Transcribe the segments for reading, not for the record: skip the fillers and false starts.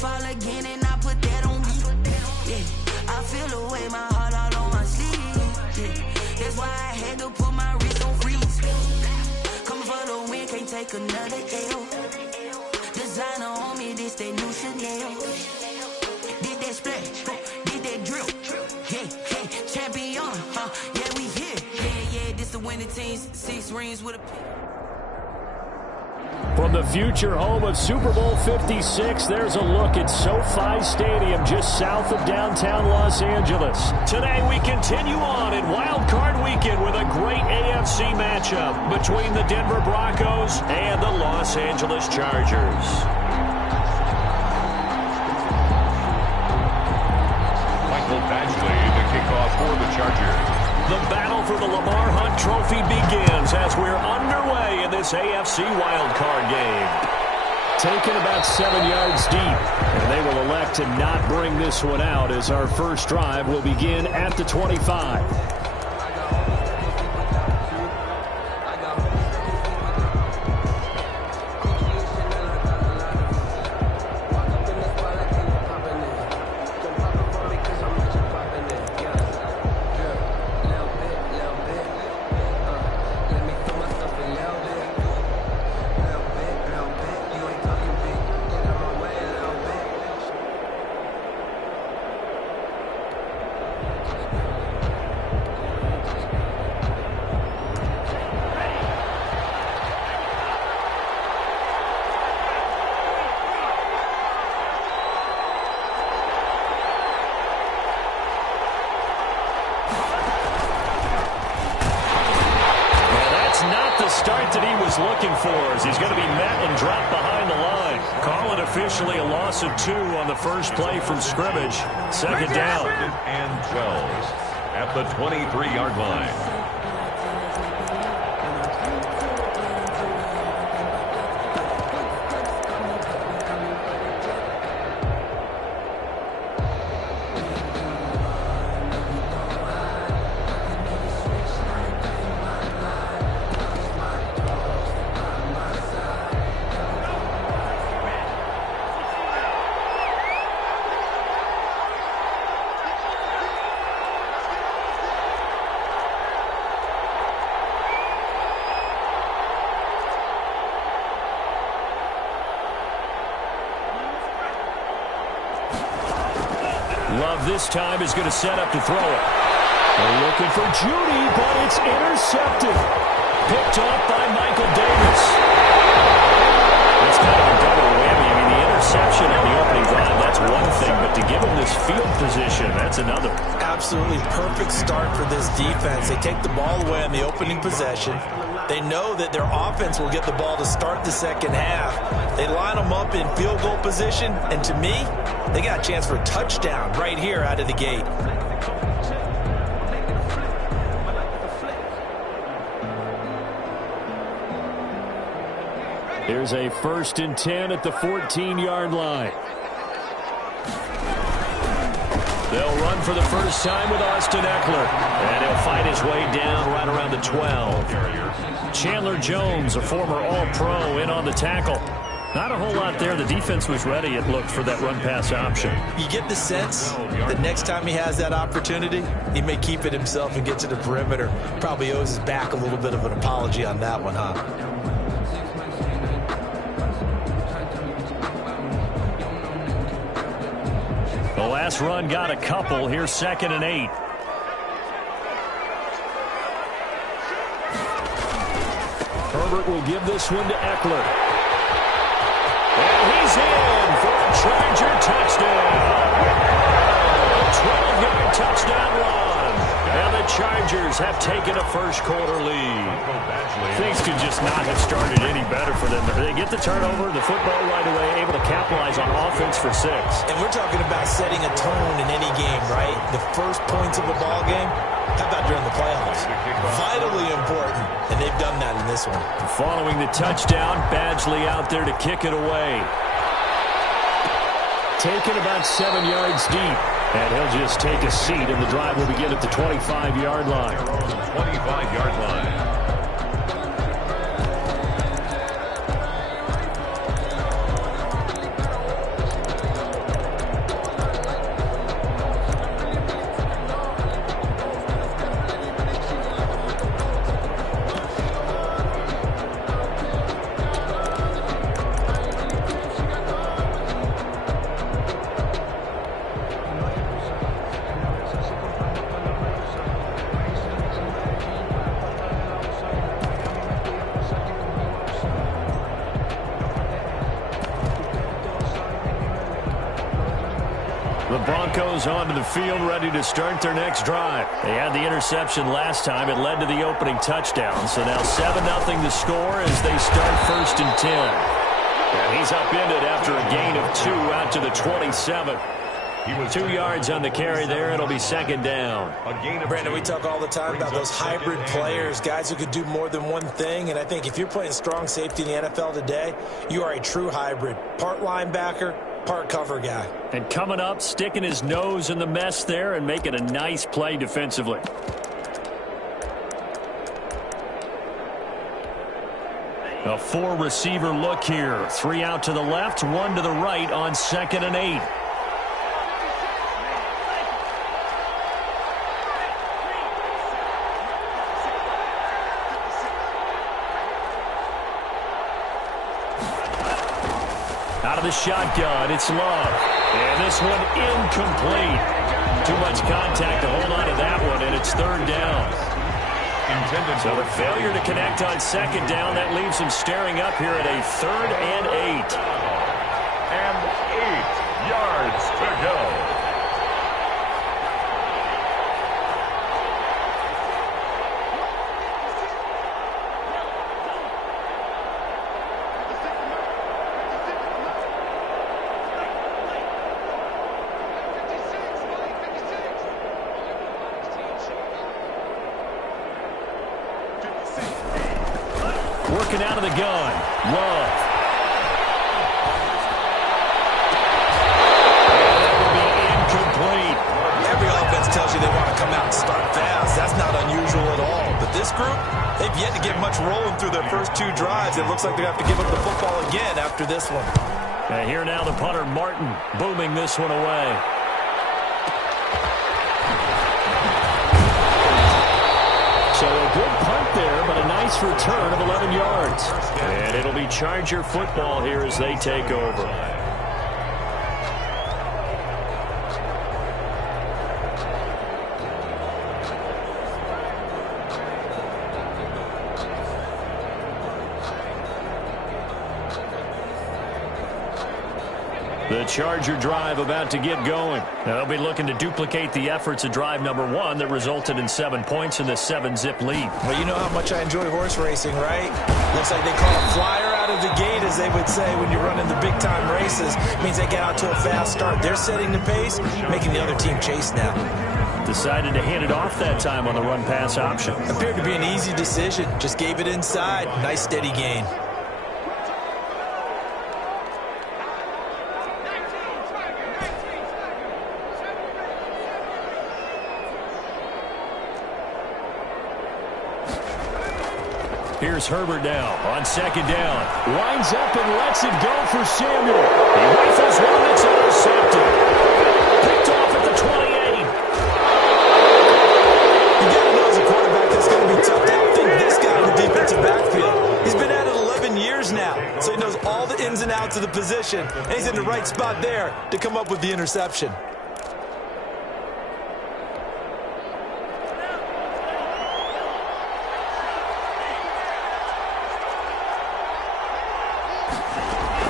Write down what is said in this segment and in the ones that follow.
fall again and I put that on me. Yeah, I feel the way, my heart all on my sleeve. Yeah, that's why I had to put my wrist on freeze. Coming for the win, can't take another L. Designer on me, this that new Chanel. Did that splash, did that drill. Yeah, champion, yeah, we here. Yeah, this the winning teams, 6 rings with a pin. From the future home of Super Bowl 56, there's a look at SoFi Stadium just south of downtown Los Angeles. Today we continue on in Wild Card Weekend with a great AFC matchup between the Denver Broncos and the Los Angeles Chargers. Michael Badgley, the kickoff for the Chargers. The battle for the Lamar Hunt Trophy begins as we're underway in this AFC wildcard game. Taken about 7 yards deep, and they will elect to not bring this one out as our first drive will begin at the 25. Start that he was looking for as he's going to be met and dropped behind the line. Call it officially a loss of 2 on the first play from scrimmage. Second down. And 12 at the 23-yard line. Love this time is going to set up to throw it. They're looking for Judy, but it's intercepted. Picked off by Michael Davis. That's kind of a double whammy. I mean, the interception on the opening drive, that's one thing, but to give him this field position, that's another. Absolutely perfect start for this defense. They take the ball away on the opening possession. They know that their offense will get the ball to start the second half. They line them up in field goal position, and to me, they got a chance for a touchdown right here out of the gate. Here's a 1st and 10 at the 14-yard line. They'll run for the first time with Austin Eckler, and he'll fight his way down right around the 12. Chandler Jones, a former All-Pro, in on the tackle. Not a whole lot there. The defense was ready, it looked, for that run-pass option. You get the sense that next time he has that opportunity, he may keep it himself and get to the perimeter. Probably owes his back a little bit of an apology on that one, huh? The last run got a couple. Here's 2nd and 8. Herbert will give this one to Eckler. And he's in for a Charger touchdown. A 12-yard touchdown run. And the Chargers have taken a first-quarter lead. Things could just not have started any better for them. They get the turnover, the football right away, able to capitalize on offense for 6. And we're talking about setting a tone in any game, right? The first points of a ball game, how about during the playoffs? Vitally important, and they've done that in this one. Following the touchdown, Badgley out there to kick it away. Taken about 7 yards deep. And he'll just take a seat, and the drive will begin at the 25-yard line. 25-yard line. The Broncos onto the field, ready to start their next drive. They had the interception last time. It led to the opening touchdown. So now 7-0 to score as they start 1st and 10. And he's upended after a gain of 2 out to the 27. 2 yards on the carry there. It'll be 2nd down. Brandon, we talk all the time about those hybrid players, guys who could do more than one thing. And I think if you're playing strong safety in the NFL today, you are a true hybrid. Part linebacker, part cover guy. And coming up, sticking his nose in the mess there and making a nice play defensively. A 4-receiver look here. 3 out to the left, 1 to the right on 2nd and 8. Out of the shotgun, it's Love. And this one incomplete. Too much contact to hold on to that one, and it's 3rd down. So the failure to connect on 2nd down, that leaves him staring up here at a 3rd and 8. And 8 yards to go. Working out of the gun. Love. And that will be incomplete. Every offense tells you they want to come out and start fast. That's not unusual at all. But this group, they've yet to get much rolling through their first 2 drives. It looks like they have to give up the football again after this one. And here now the punter, Martin, booming this one away. So a good punt there, but a nice return of 11 yards. And it'll be Charger football here as they take over. The Charger drive about to get going. They'll be looking to duplicate the efforts of drive number 1 that resulted in 7 points in the 7-zip lead. Well, you know how much I enjoy horse racing, right? Looks like they call a flyer out of the gate, as they would say when you're running the big-time races. It means they get out to a fast start. They're setting the pace, making the other team chase now. Decided to hand it off that time on the run-pass option. Appeared to be an easy decision. Just gave it inside. Nice, steady gain. Here's Herbert now on 2nd down. Winds up and lets it go for Samuel. He rifles one that's intercepted. Picked off at the 28. You got to know as a quarterback that's going to be tough to outthink this guy in the defensive backfield. He's been at it 11 years now, so he knows all the ins and outs of the position, and he's in the right spot there to come up with the interception.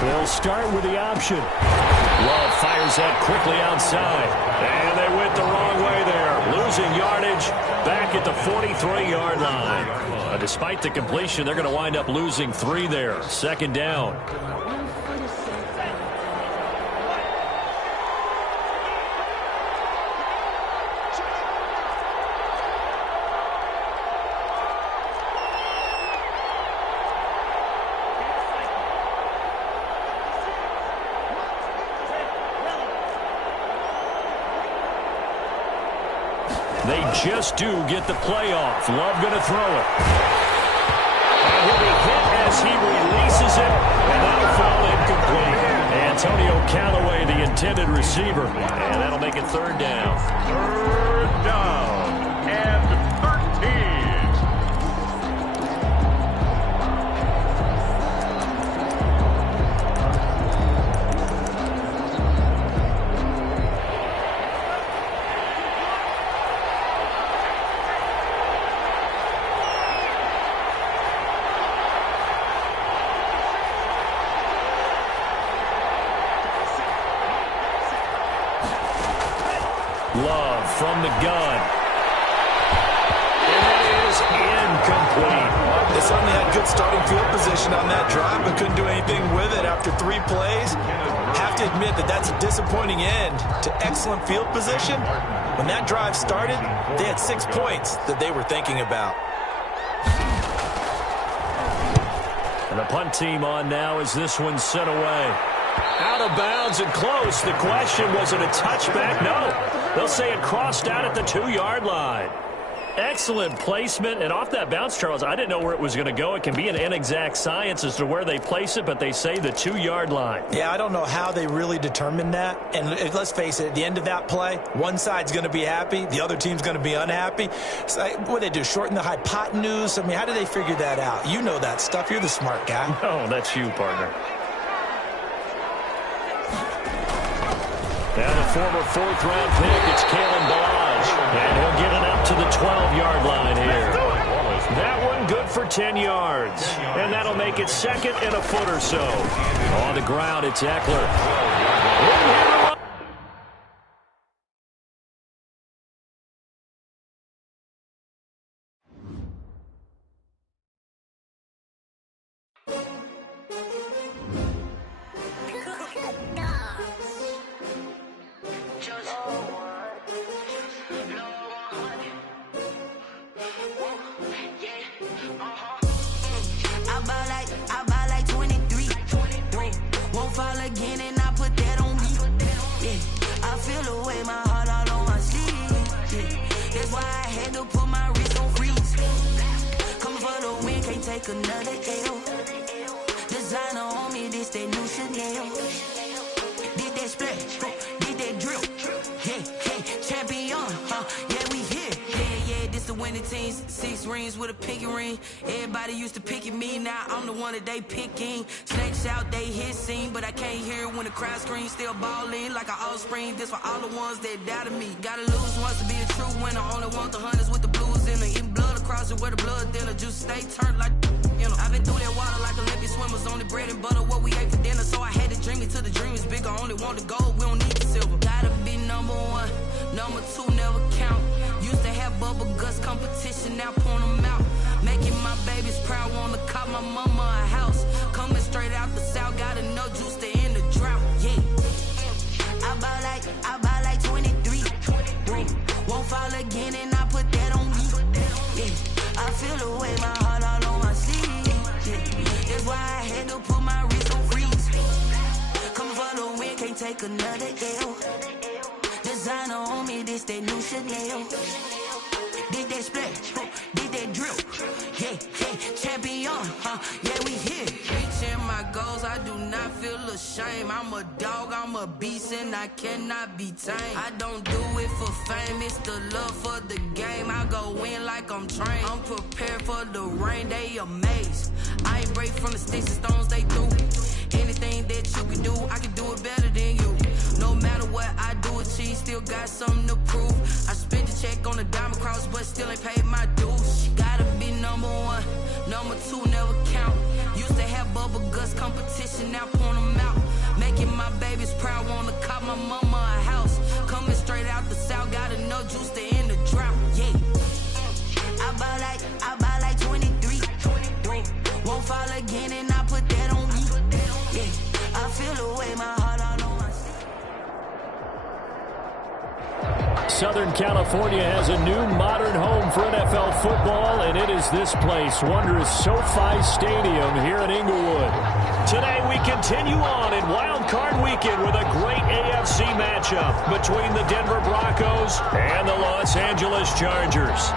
They'll start with the option. Love fires that quickly outside. And they went the wrong way there. Losing yardage back at the 43-yard line. Despite the completion, they're going to wind up losing 3 there. 2nd down. They just do get the play off. Love going to throw it. And he'll be hit as he releases it, and that'll fall incomplete. Antonio Callaway, the intended receiver, and that'll make it 3rd down. 3rd down and 13. Love from the gun. And it is incomplete. They certainly had good starting field position on that drive, but couldn't do anything with it after 3 plays. Have to admit that that's a disappointing end to excellent field position. When that drive started, they had 6 points that they were thinking about. And the punt team on now as this one's sent away. Out of bounds and close. The question, was it a touchback? No. They'll say it crossed out at the 2-yard line. Excellent placement. And off that bounce, Charles, I didn't know where it was going to go. It can be an inexact science as to where they place it, but they say the 2-yard line. Yeah, I don't know how they really determined that. And let's face it, at the end of that play, one side's going to be happy, the other team's going to be unhappy. So what do they do, shorten the hypotenuse? I mean, how do they figure that out? You know that stuff. You're the smart guy. No, that's you, partner. Now the former 4th-round pick, it's Kalen Balaj. And he'll get it up to the 12-yard line here. That one good for 10 yards. And that'll make it 2nd and a foot or so. On the ground, it's Eckler. Another L. Designer on me, this that new Chanel. Did that splash, did that drill. Yeah, champion, yeah, we here. Yeah, this the winning team. 6 rings with a pinky ring. Everybody used to pick at me, now I'm the one that they picking. Snakes out, they hit scene, but I can't hear it when the crowd screams. Still balling like an offspring. This for all the ones that doubted me. Gotta lose once to be a true winner. Only want the hunters with the blues in it. Eating blood across it where the blood thinner. Juice stay turned like, you know. I've been through that water like Olympic swimmers. Only bread and butter what we ate for dinner. So I had to dream it till the dream is bigger. Only want the gold, we don't need the silver. Gotta be number 1, number 2 never count. Used to have bubble guts competition, now point them out. Making my babies proud, wanna cop my mama a house. Coming straight out the south, gotta know juice to end the drought. Yeah, I buy like 23. Won't fall again, and I put that on me. Yeah, I feel the way, my heart all on my sleeve. Yeah, that's why I had to put my wrist on freeze. Coming for the win, can't take another L. Designer on me, this that new Chanel. Did that splash, did that drill. Yeah, champion, yeah, we here. Reaching my goals, I do not feel ashamed. I'm a dog, I'm a beast, and I cannot be tamed. I don't do it for fame, it's the love for the game. I go in like I'm trained. I'm prepared for the rain, they amazed. I ain't break from the sticks and stones they threw. Anything that you can do, I can do it better than you. No matter what I do, achieve, still got something to prove. I spent the check on the diamond cross, but still ain't paid my dues. Gotta be number 1, number 2 never count. Used to have bubble guts competition, now point them out. Making my babies proud, wanna cop my mama a house. Coming straight out the south, gotta know juice to end the drought. Yeah, I buy like 23. Won't fall again, and I put that on me. Yeah, I feel the way, my heart all on my sleeve. Southern California has a new modern home for NFL football, and it is this place, wondrous SoFi Stadium here in Inglewood. Today we continue on in Wild Card Weekend with a great AFC matchup between the Denver Broncos and the Los Angeles Chargers.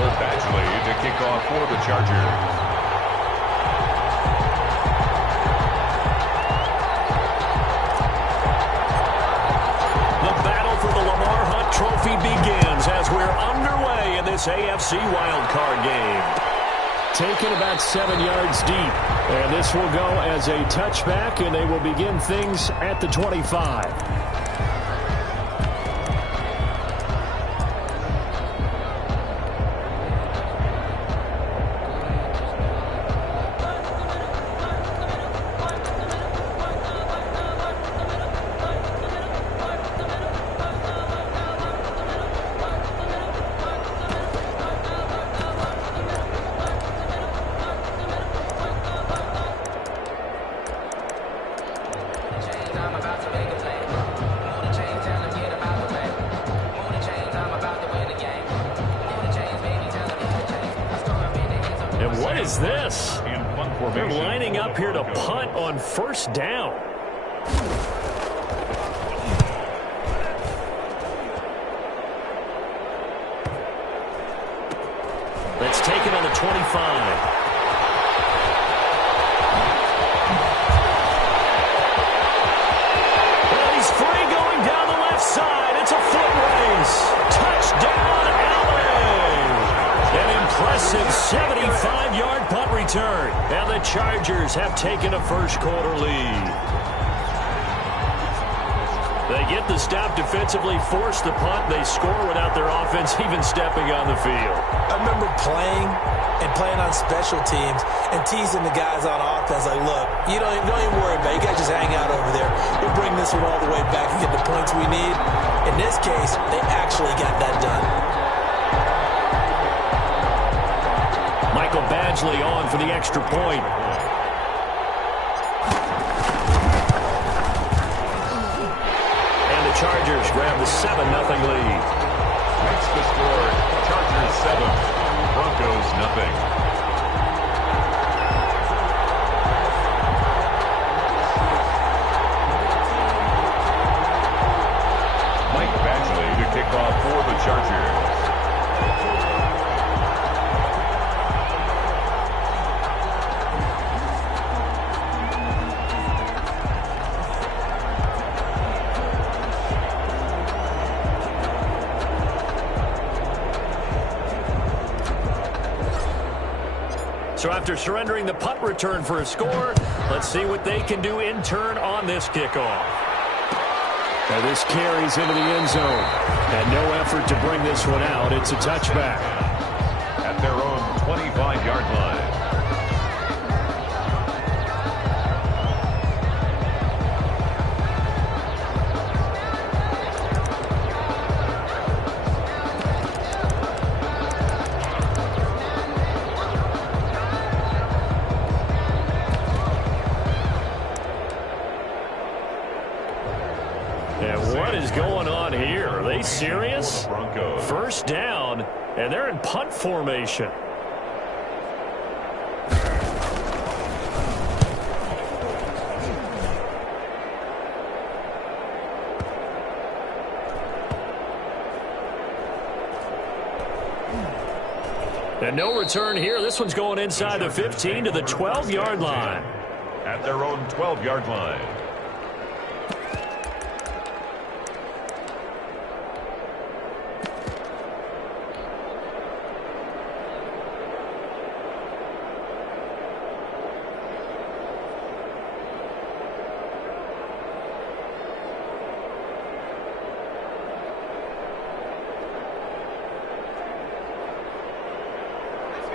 Badgley to kick off for the Chargers. The battle for the Lamar Hunt Trophy begins as we're underway in this AFC wildcard game. Taken about 7 yards deep, and this will go as a touchback, and they will begin things at the 25. punt They're formation. lining up here to punt on first down. That's taken on the 25. Free going down the left side. It's a foot race. Touchdown, LA. An impressive 75-yard punt return. And the Chargers have taken a first-quarter lead. They get the stop defensively, force the punt. They score without their offense even stepping on the field. I remember playing on special teams and teasing the guys on offense like, look, you don't even worry about it. You guys just hang out over there. We'll bring this one all the way back and get the points we need. In this case, they actually got that done. Michael Badgley on for the extra point. And the Chargers grab the 7-0 lead. Makes the score Chargers 7, Broncos nothing. Mike Badgley to kick off for the Chargers. So after surrendering the punt return for a score, let's see what they can do in turn on this kickoff. Now this carries into the end zone. And no effort to bring this one out. It's a touchback. At their own 25-yard line. Going on here? Are they serious? Broncos. First down, and they're in punt formation. And no return here. This one's going inside the 15 to the 12-yard line. At their own 12-yard line.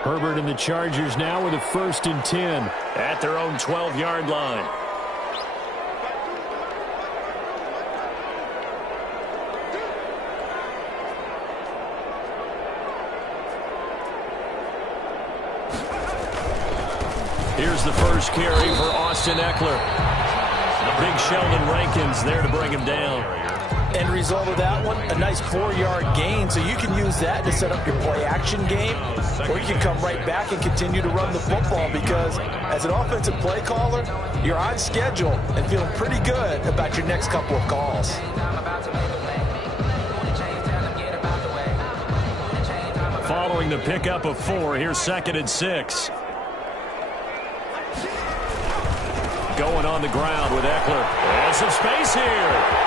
Herbert and the Chargers now with a 1st and 10 at their own 12-yard line. Here's the first carry for Austin Eckler. Big Sheldon Rankins there to bring him down. End result of that one, a nice 4-yard gain, so you can use that to set up your play-action game, or you can come right back and continue to run the football because as an offensive play caller, you're on schedule and feeling pretty good about your next couple of calls. Following the pickup of 4, here's 2nd and 6. Going on the ground with Eckler. And some space here.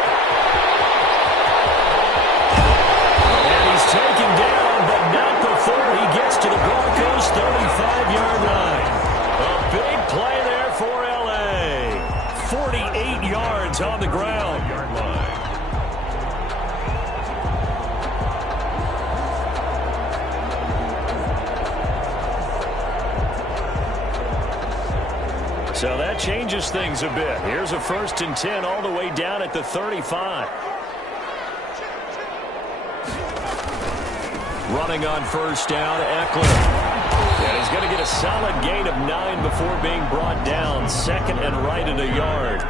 Taken down, but not before he gets to the Broncos' 35-yard line. A big play there for L.A. 48 yards on the ground. So that changes things a bit. Here's a 1st and 10 all the way down at the 35. Running on first down, Eckler. And he's going to get a solid gain of 9 before being brought down. 2nd and right at a yard.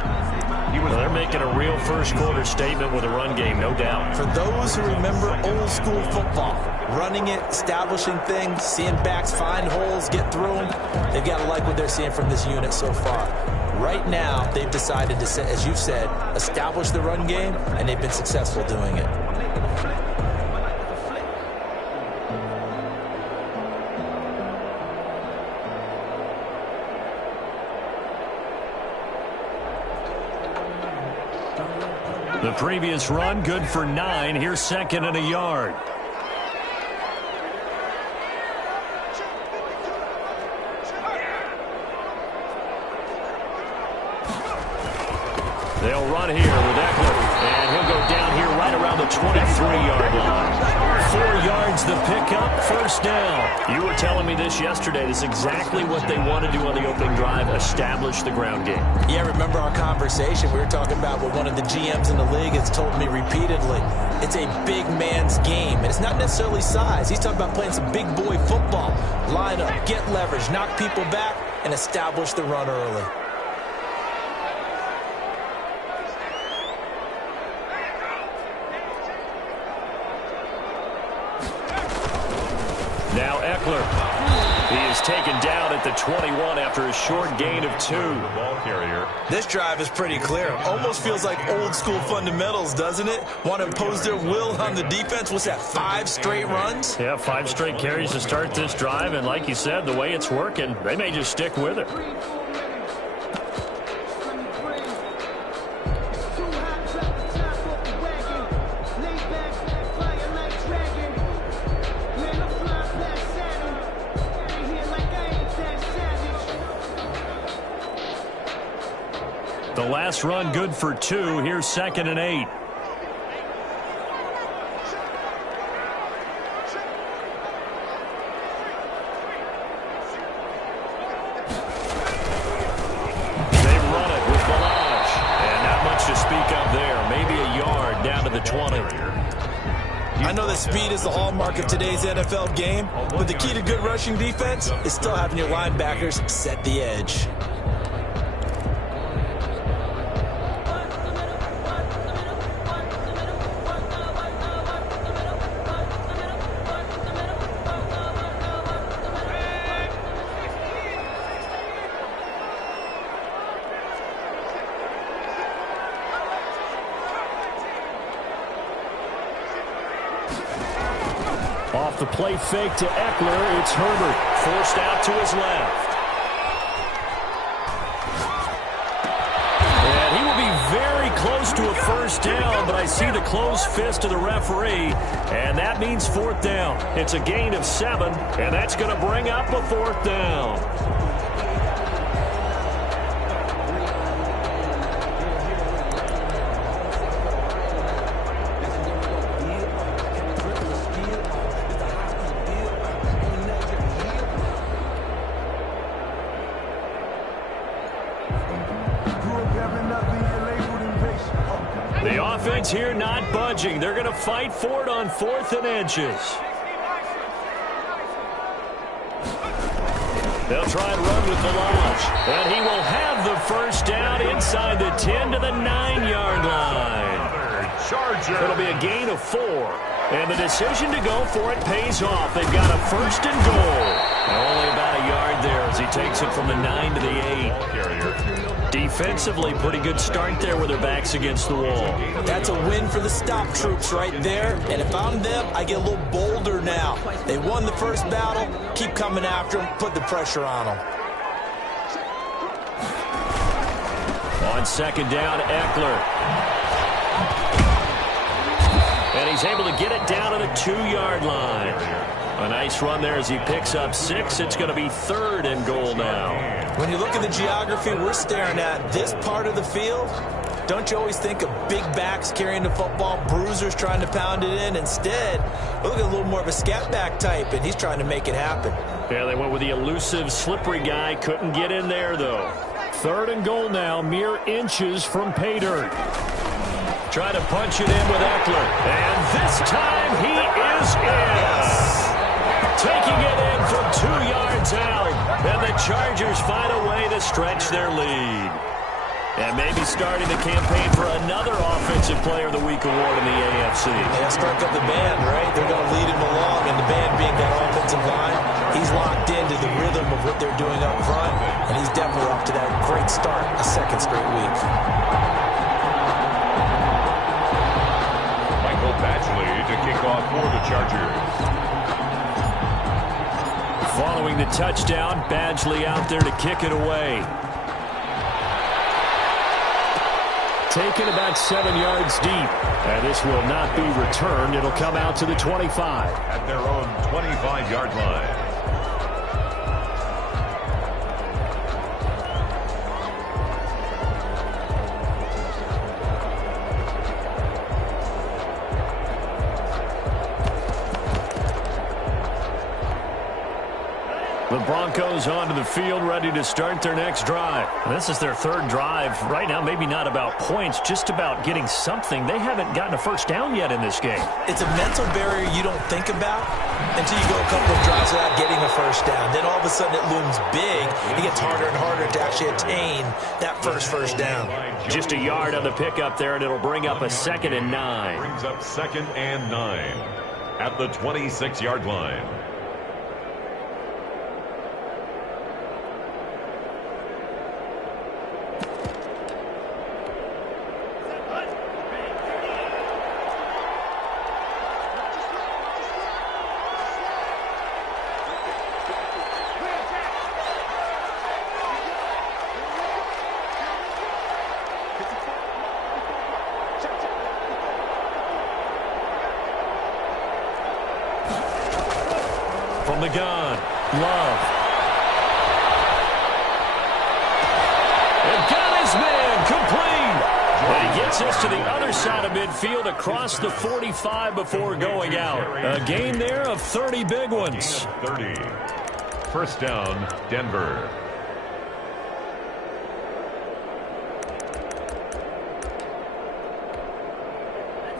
Well, they're making a real first-quarter statement with a run game, no doubt. For those who remember old-school football, running it, establishing things, seeing backs find holes, get through them, they've got to like what they're seeing from this unit so far. Right now, they've decided to, as you said, establish the run game, and they've been successful doing it. The previous run, good for 9. Here's second and a yard. They'll run here with Eckler, and he'll go down here right around the 23-yard line. 4 yards the pickup, first down. You were telling me this yesterday. This is exactly what they want to do on the opening drive, establish the ground game. Yeah, remember our conversation? We were talking about what one of the GMs in the league has told me repeatedly. It's a big man's game, and it's not necessarily size. He's talking about playing some big boy football. Line up, get leverage, knock people back, and establish the run early. Now Eckler. He is taken down at the 21 after a short gain of 2. The ball carrier. This drive is pretty clear. Almost feels like old school fundamentals, doesn't it? Want to impose their will on the defense. What's that, 5 straight runs? Yeah, 5 straight carries to start this drive, and like you said, the way it's working, they may just stick with it. The last run good for 2. Here's second and 8. They've run it with Balaj. And not much to speak of there. Maybe a yard down to the 20. I know that speed is the hallmark of today's NFL game, but the key to good rushing defense is still having your linebackers set the edge. Off the play fake to Eckler, it's Herbert, forced out to his left. And he will be very close to a first down, but I see the closed fist of the referee, and that means 4th down. It's a gain of 7, and that's going to bring up a 4th down. The offense here not budging. They're going to fight for it on 4th and inches. They'll try and run with Balaj. And he will have the first down inside the 10 to the 9-yard line. Charger. It'll be a gain of 4. And the decision to go for it pays off. They've got a first and goal. And only about a yard there as he takes it from the 9 to the 8. Defensively, pretty good start there with their backs against the wall. That's a win for the stop troops right there. And if I'm them, I get a little bolder now. They won the first battle. Keep coming after them. Put the pressure on them. On second down, Eckler. And he's able to get it down to the 2-yard line. A nice run there as he picks up 6. It's going to be 3rd and goal now. When you look at the geography we're staring at, this part of the field, don't you always think of big backs carrying the football, bruisers trying to pound it in? Instead, we look at a little more of a scat back type, and he's trying to make it happen. Yeah, they went with the elusive, slippery guy. Couldn't get in there, though. 3rd and goal now, mere inches from pay dirt. Trying to punch it in with Eckler. And this time he is in. Yes. Taking it in from 2 yards out. And the Chargers find a way to stretch their lead. And maybe starting the campaign for another Offensive Player of the Week award in the AFC. Yeah, strike up the band, right? They're going to lead him along, and the band being that offensive line, he's locked into the rhythm of what they're doing up front, and he's definitely off to that great start, a second straight week. Michael Badgley to kick off for the Chargers. Following the touchdown, Badgley out there to kick it away. Taken about 7 yards deep. And this will not be returned. It'll come out to the 25. At their own 25-yard line. The Broncos onto the field, ready to start their next drive. This is their third drive. Right now, maybe not about points, just about getting something. They haven't gotten a first down yet in this game. It's a mental barrier you don't think about until you go a couple of drives without getting a first down. Then all of a sudden it looms big. It gets harder and harder to actually attain that first down. Just a yard on the pickup there, and it'll bring up a 2nd and 9. Brings up 2nd and 9 at the 26-yard line. From the gun, Love. And got his man complete. And he gets us to the other side of midfield across the 45 before going out. A gain there of 30 big ones. 30. First down, Denver.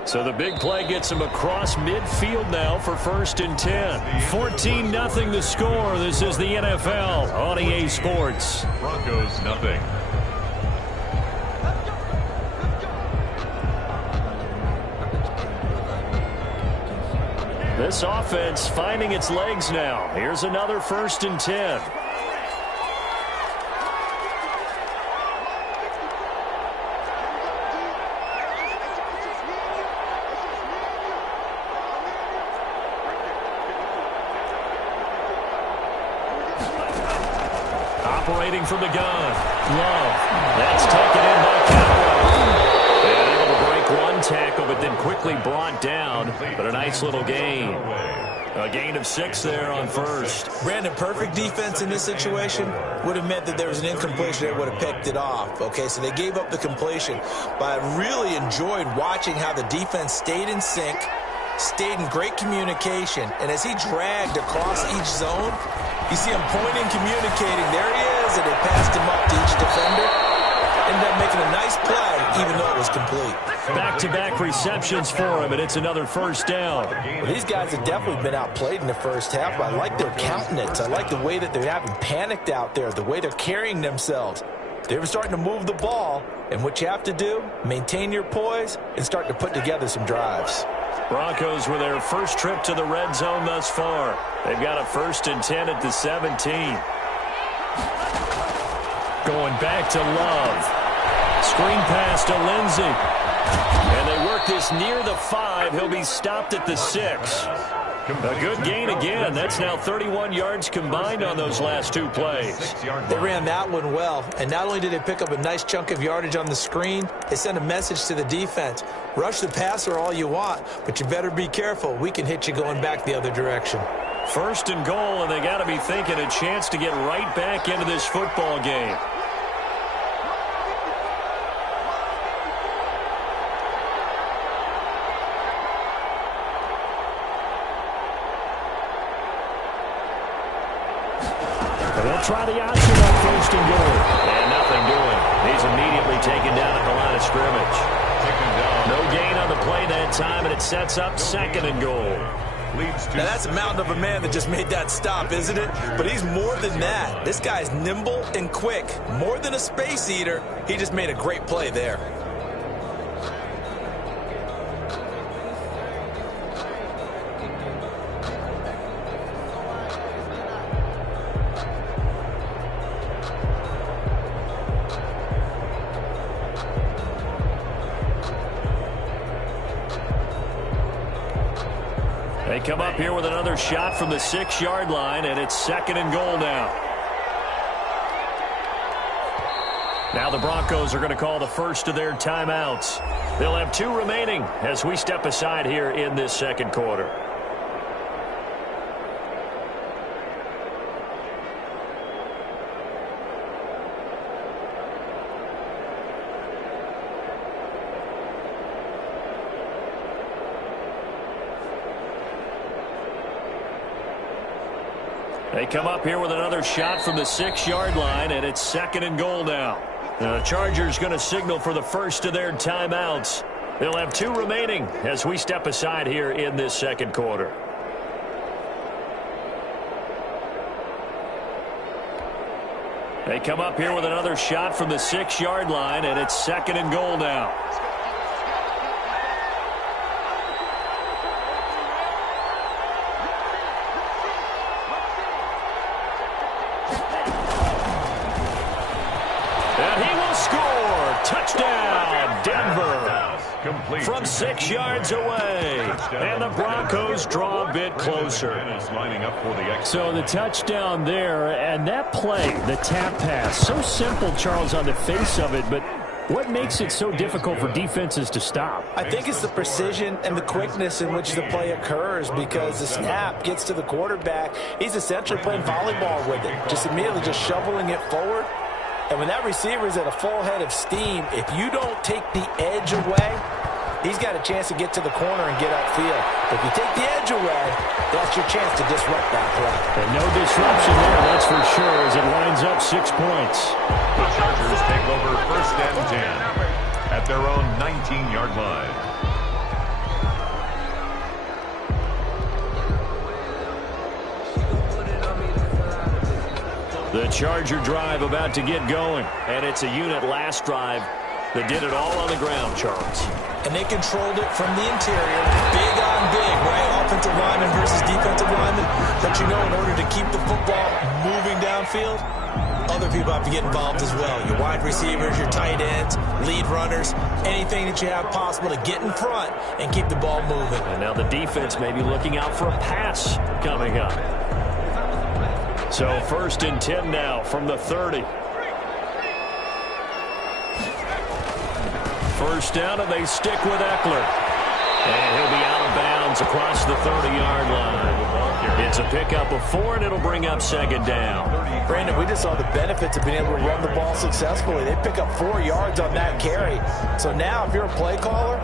So the big play gets him across midfield now for 1st and 10. 14-0 the score. This is the NFL on EA Sports. Broncos nothing. This offense finding its legs now. Here's another 1st and 10. Operating from the gun. Love. That's taken in by Cowell. And able to break one tackle, but then quickly brought down. But a nice little gain. A gain of 6 there on first. Brandon, perfect defense in this situation would have meant that there was an incompletion that would have picked it off. Okay, so they gave up the completion. But I really enjoyed watching how the defense stayed in sync, stayed in great communication. And as he dragged across each zone, you see him pointing, communicating. There he is, and they passed him up to each defender. Ended up making a nice play, even though it was complete. Back-to-back receptions for him, and it's another first down. Well, these guys have definitely been outplayed in the first half, but I like their countenance. I like the way that they haven't panicked out there, the way they're carrying themselves. They're starting to move the ball, and what you have to do, maintain your poise and start to put together some drives. Broncos with their first trip to the red zone thus far. They've got a 1st and 10 at the 17. Going back to Love. Screen pass to Lindsey. And they work this near the 5. He'll be stopped at the 6. A good gain again. That's now 31 yards combined on those last 2 plays. They ran that one well, and not only did they pick up a nice chunk of yardage on the screen, they sent a message to the defense. Rush the passer all you want, but you better be careful. We can hit you going back the other direction. 1st and goal, and they got to be thinking a chance to get right back into this football game. They'll try the option on 1st and goal. And nothing doing. He's immediately taken down at the line of scrimmage. No gain on the play that time, and it sets up 2nd and goal. leads to... Now, that's a mountain of a man that just made that stop, isn't it? But he's more than that. This guy's nimble and quick. More than a space eater, he just made a great play there. They come up here with another shot from the 6-yard line, and it's 2nd and goal now. Now the Broncos are going to call the first of their timeouts. They'll have 2 remaining as we step aside here in this second quarter. They come up here with another shot from the 6-yard line, and it's 2nd and goal now. Now the Chargers going to signal for the first of their timeouts. They'll have 2 remaining as we step aside here in this second quarter. They come up here with another shot from the 6-yard line, and it's 2nd and goal now. Touchdown, Denver. Complete. From 6 yards away. And the Broncos draw a bit closer. So the touchdown there, and that play, the tap pass, so simple, Charles, on the face of it, but what makes it so difficult for defenses to stop? I think it's the precision and the quickness in which the play occurs, because the snap gets to the quarterback. He's essentially playing volleyball with it, just immediately just shoveling it forward. And when that receiver is at a full head of steam, if you don't take the edge away, he's got a chance to get to the corner and get upfield. If you take the edge away, that's your chance to disrupt that play. And no disruption there, that's for sure, as it lines up 6 points. The Chargers take over 1st and 10 at their own 19-yard line. The Charger drive about to get going, and it's a unit last drive that did it all on the ground, Charles. And they controlled it from the interior, big on big, right? Offensive lineman versus defensive lineman. But you know, in order to keep the football moving downfield, other people have to get involved as well. Your wide receivers, your tight ends, lead runners, anything that you have possible to get in front and keep the ball moving. And now the defense may be looking out for a pass coming up. So 1st and 10 now from the 30. First down, and they stick with Eckler. And he'll be out of bounds across the 30-yard line. It's a pickup of 4, and it'll bring up 2nd down. Brandon, we just saw the benefits of being able to run the ball successfully. They pick up 4 yards on that carry. So now if you're a play caller,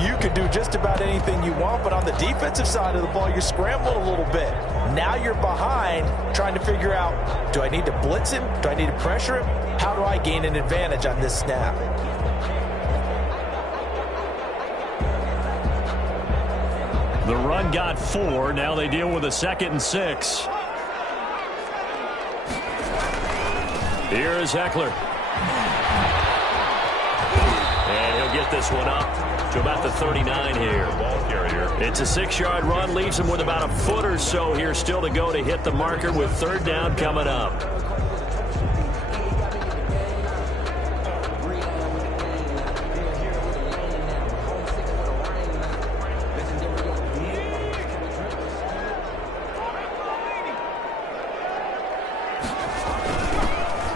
you can do just about anything you want, but on the defensive side of the ball, you're scrambling a little bit. Now you're behind trying to figure out, do I need to blitz him? Do I need to pressure him? How do I gain an advantage on this snap? The run got 4. Now they deal with a 2nd and 6. Here is Eckler. And he'll get this one up to about the 39 here. It's a 6-yard run, leaves him with about a foot or so here still to go to hit the marker with 3rd down coming up.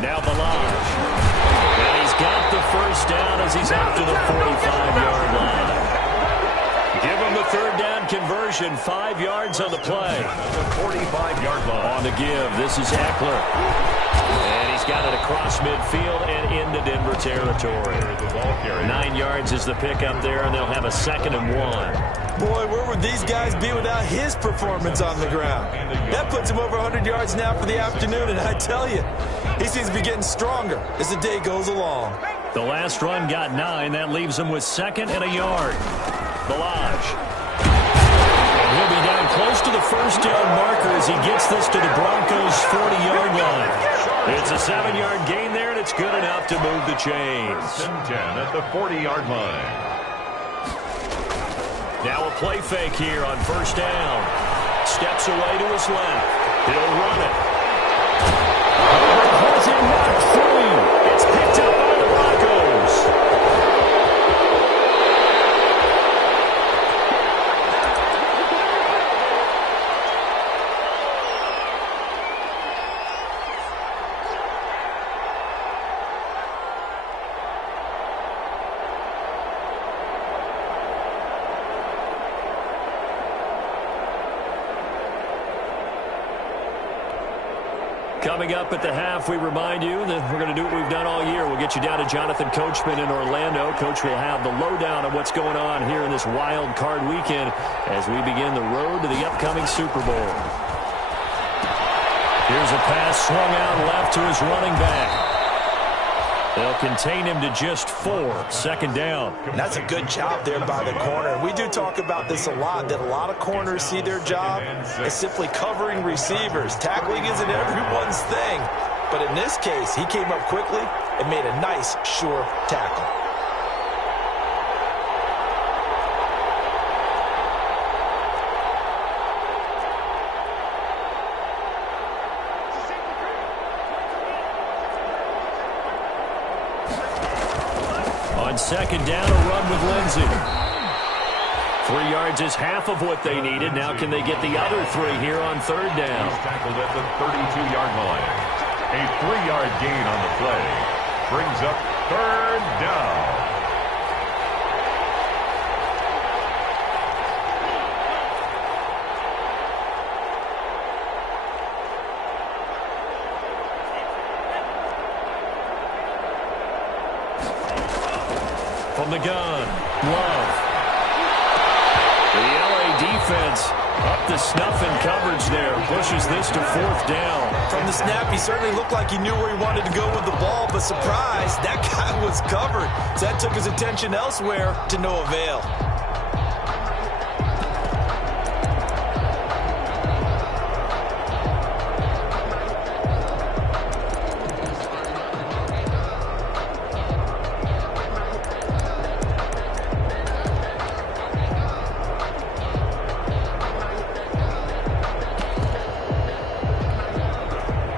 Now Balaj. And he's got the first down as he's up to the 45-yard line. Give him the 3rd down conversion, 5 yards on the play. The 45-yard line. On the give, this is Eckler. And he's got it across midfield and into Denver territory. 9 yards is the pickup there, and they'll have a 2nd and 1. Boy, where would these guys be without his performance on the ground? That puts him over 100 yards now for the afternoon, and I tell you, he seems to be getting stronger as the day goes along. The last run got 9. That leaves him with 2nd and a yard. Balaj. And he'll be down close to the first down marker as he gets this to the Broncos' 40-yard line. It's a 7-yard gain there, and it's good enough to move the chains. 10 at the 40-yard line. Now a play fake here on first down. Steps away to his left. He'll run it. Has it knocked free. It's picked up by the Broncos. Coming up at the half, we remind you that we're going to do what we've done all year. We'll get you down to Jonathan Coachman in Orlando. Coach will have the lowdown of what's going on here in this wild card weekend as we begin the road to the upcoming Super Bowl. Here's a pass swung out left to his running back. They'll contain him to just 4. Second down. And that's a good job there by the corner. We do talk about this a lot, that a lot of corners see their job as simply covering receivers. Tackling isn't everyone's thing. But in this case, he came up quickly and made a nice, sure tackle. Second down, a run with Lindsey. 3 yards is half of what they needed. Now can they get the other 3 here on third down? He's tackled at the 32-yard line. A 3-yard gain on the play brings up third down. From the gun, Love. The LA defense up to snuff in coverage there. Pushes this to fourth down. From the snap, he certainly looked like he knew where he wanted to go with the ball, but surprise, that guy was covered. So that took his attention elsewhere to no avail.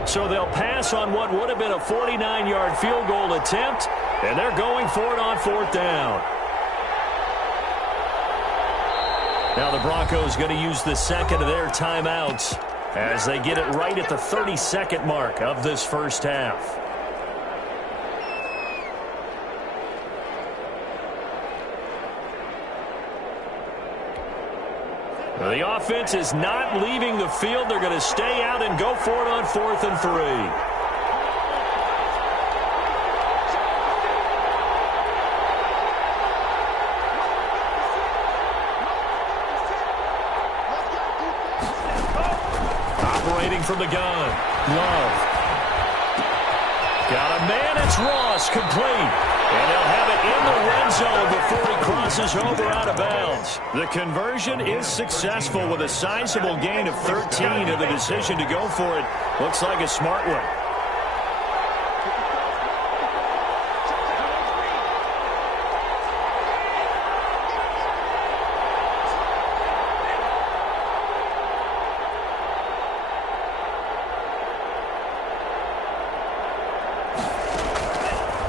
So they'll pass on what would have been a 49-yard field goal attempt, and they're going for it on fourth down. Now the Broncos going to use the second of their timeouts as they get it right at the 30-second mark of this first half. The offense is not leaving the field. They're going to stay out and go for it on 4th and 3. Operating from the gun, Love. Got a man, it's Ross, complete. And they'll have it in the red zone before he crosses over out of bounds. The conversion is successful with a sizable gain of 13, and the decision to go for it looks like a smart one.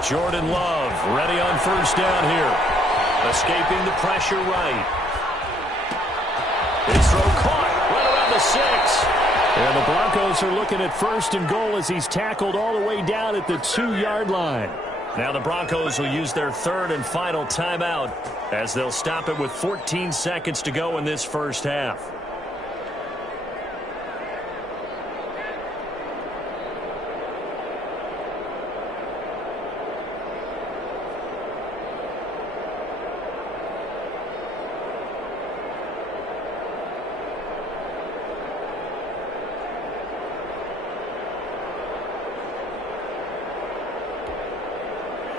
Jordan Love ready on first down here. Escaping the pressure right. His throw caught right around the 6. And the Broncos are looking at 1st and goal as he's tackled all the way down at the 2-yard line. Now the Broncos will use their 3rd and final timeout as they'll stop it with 14 seconds to go in this first half.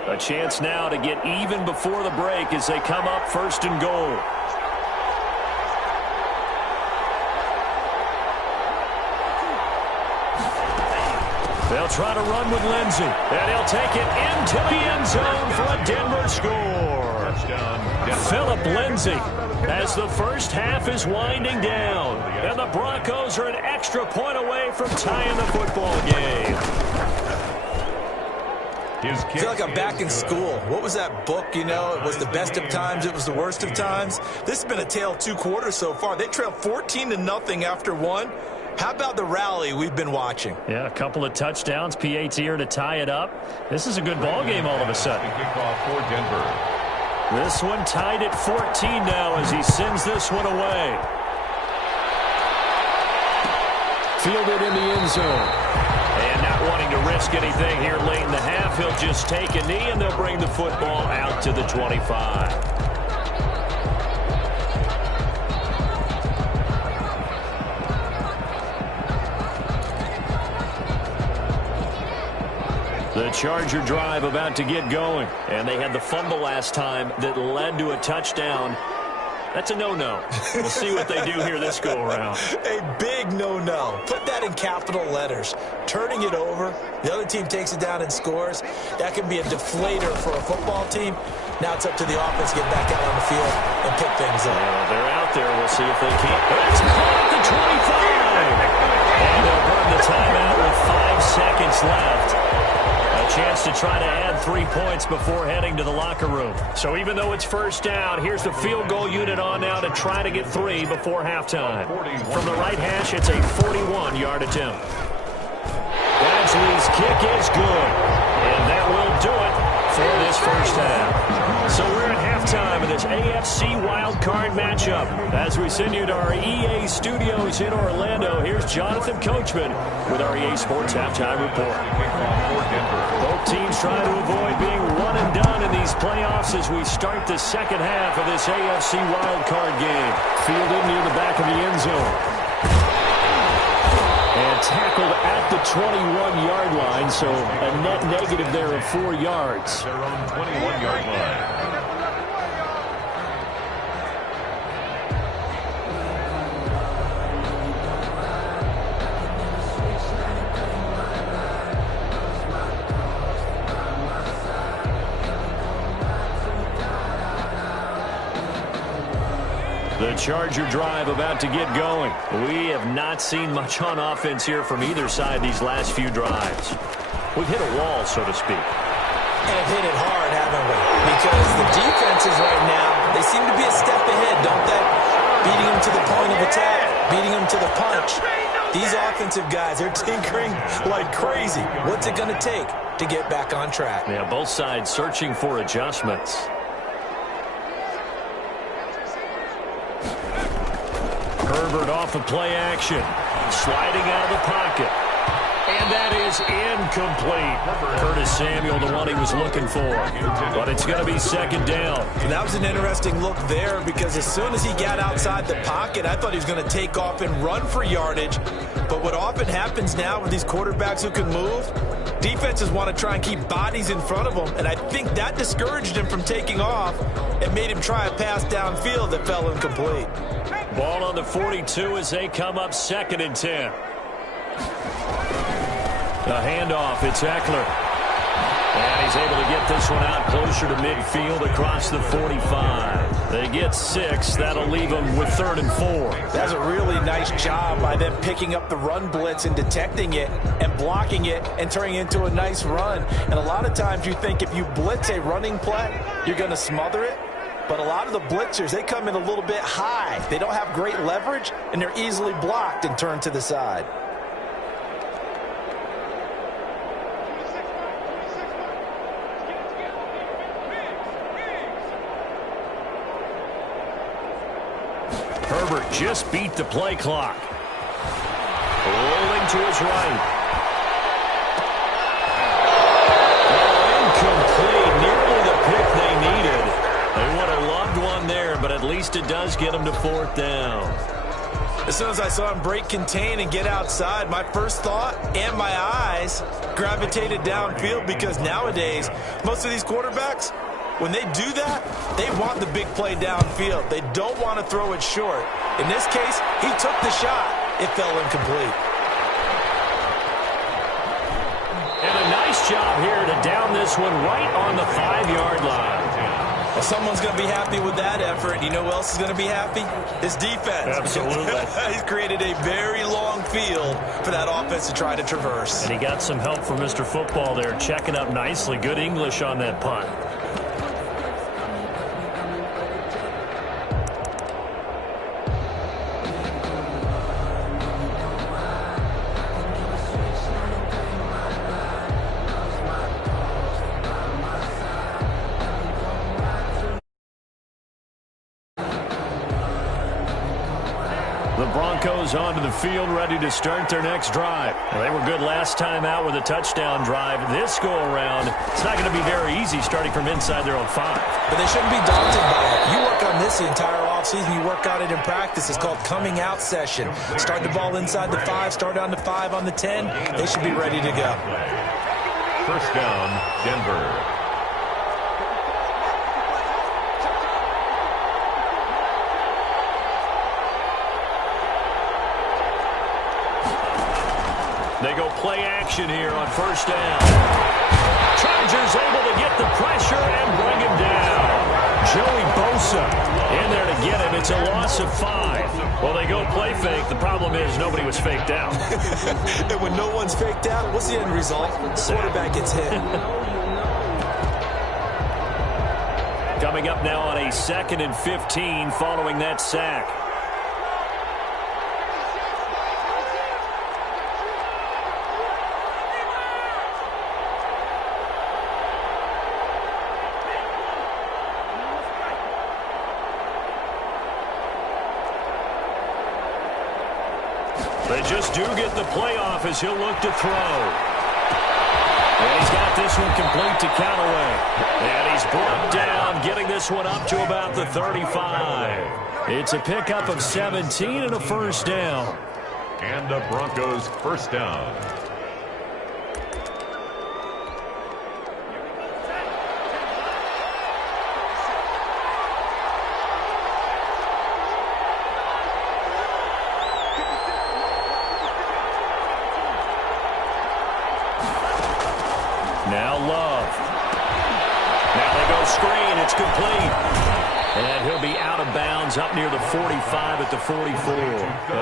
A chance now to get even before the break as they come up 1st and goal. They'll try to run with Lindsey, and he'll take it into the end zone for a Denver score. Phillip Lindsay, as the first half is winding down, and the Broncos are an extra point away from tying the football game. I feel like I'm back in school. What was that book, you know? It was the best of times, it was the worst of times. This has been a tale of two quarters so far. They trailed 14-0 after one. How about the rally we've been watching? Yeah, a couple of touchdowns, PAT here to tie it up. This is a good ball game all of a sudden. Kickoff for Denver. This one tied at 14 now as he sends this one away. Fielded in the end zone. And not wanting to risk anything here late in the half, he'll just take a knee and they'll bring the football out to the 25. The Charger drive about to get going. And they had the fumble last time that led to a touchdown. That's a no-no. We'll see what they do here this go-around. A big no-no. Put that in capital letters. Turning it over, the other team takes it down and scores. That can be a deflator for a football team. Now it's up to the offense to get back out on the field and pick things up. Yeah, they're out there. We'll see if they can't. It's caught at the 25. And they'll burn the timeout with 5 seconds left. A chance to try to add 3 points before heading to the locker room. So even though it's first down, here's the field goal unit on now to try to get 3 before halftime. From the right hash, it's a 41-yard attempt. Badgley's kick is good. And that will do it for this first half. So we're at halftime of this AFC wildcard matchup. As we send you to our EA studios in Orlando, here's Jonathan Coachman with our EA Sports Halftime Report. Both teams try to avoid being one and done in these playoffs as we start the second half of this AFC wildcard game. Fielded near the back of the end zone. And tackled at the 21-yard line, so a net negative there of 4 yards. Their own 21-yard line. The Charger drive about to get going. We have not seen much on offense here from either side these last few drives. We've hit a wall, so to speak. And hit it hard, haven't we? Because the defenses right now, they seem to be a step ahead, don't they? Beating them to the point of attack, beating them to the punch. These offensive guys, they're tinkering like crazy. What's it going to take to get back on track? Yeah, both sides searching for adjustments. Herbert off of play action. Sliding out of the pocket. And that is incomplete. Curtis Samuel, the one he was looking for. But it's going to be second down. And that was an interesting look there because as soon as he got outside the pocket, I thought he was going to take off and run for yardage. But what often happens now with these quarterbacks who can move, defenses want to try and keep bodies in front of them. And I think that discouraged him from taking off and made him try a pass downfield that fell incomplete. Ball on the 42 as they come up 2nd and 10. The handoff, it's Eckler. And he's able to get this one out closer to midfield across the 45. They get 6. That'll leave them with 3rd and 4. That's a really nice job by them picking up the run blitz and detecting it and blocking it and turning it into a nice run. And a lot of times you think if you blitz a running play, you're going to smother it. But a lot of the blitzers, they come in a little bit high. They don't have great leverage, and they're easily blocked and turned to the side. Herbert just beat the play clock. Rolling to his right. Incomplete. Nearly the pick they needed. They would have loved one there, but at least it does get them to 4th down. As soon as I saw him break contain and get outside, my first thought and my eyes gravitated downfield because nowadays, most of these quarterbacks, when they do that, they want the big play downfield. They don't want to throw it short. In this case, he took the shot. It fell incomplete. this one right on the 5-yard line. Well, someone's going to be happy with that effort. You know who else is going to be happy? His defense. Absolutely. He's created a very long field for that offense to try to traverse. And he got some help from Mr. Football there, checking up nicely. Good English on that punt. The Broncos onto the field, ready to start their next drive. Well, they were good last time out with a touchdown drive. This go-around, it's not going to be very easy starting from inside their own 5. But they shouldn't be daunted by it. You work on this the entire offseason. You work on it in practice. It's called coming out session. Start the ball inside the 5, start on the 5 on the 10. They should be ready to go. First down, Denver. They go play action here on first down. Chargers able to get the pressure and bring him down. Joey Bosa in there to get him. It's a loss of 5. Well, they go play fake. The problem is nobody was faked out. And when no one's faked out, what's the end result? Quarterback gets hit. Coming up now on a 2nd and 15 following that sack. They just do get the playoff as he'll look to throw. And he's got this one complete to Callaway. And he's brought down, getting this one up to about the 35. It's a pickup of 17 and a first down. And the Broncos first down. Now Love. Now they go screen. It's complete. And he'll be out of bounds up near the 45 at the 44.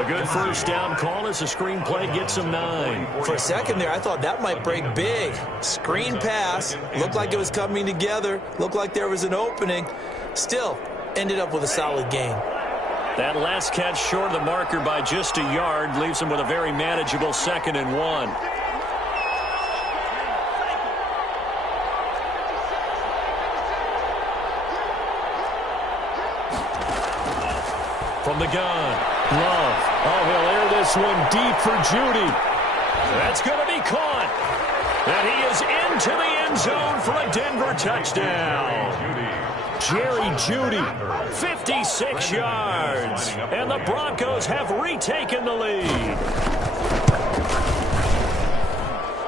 A good first down call as the screen play gets him 9. For a second there, I thought that might break big. Screen pass. Looked like it was coming together. Looked like there was an opening. Still, ended up with a solid gain. That last catch short of the marker by just a yard leaves him with a very manageable 2nd and 1. From the gun, Love. Oh, he'll air this one deep for Judy. That's going to be caught. And he is into the end zone for a Denver touchdown. Jerry Judy, 56 yards. And the Broncos have retaken the lead.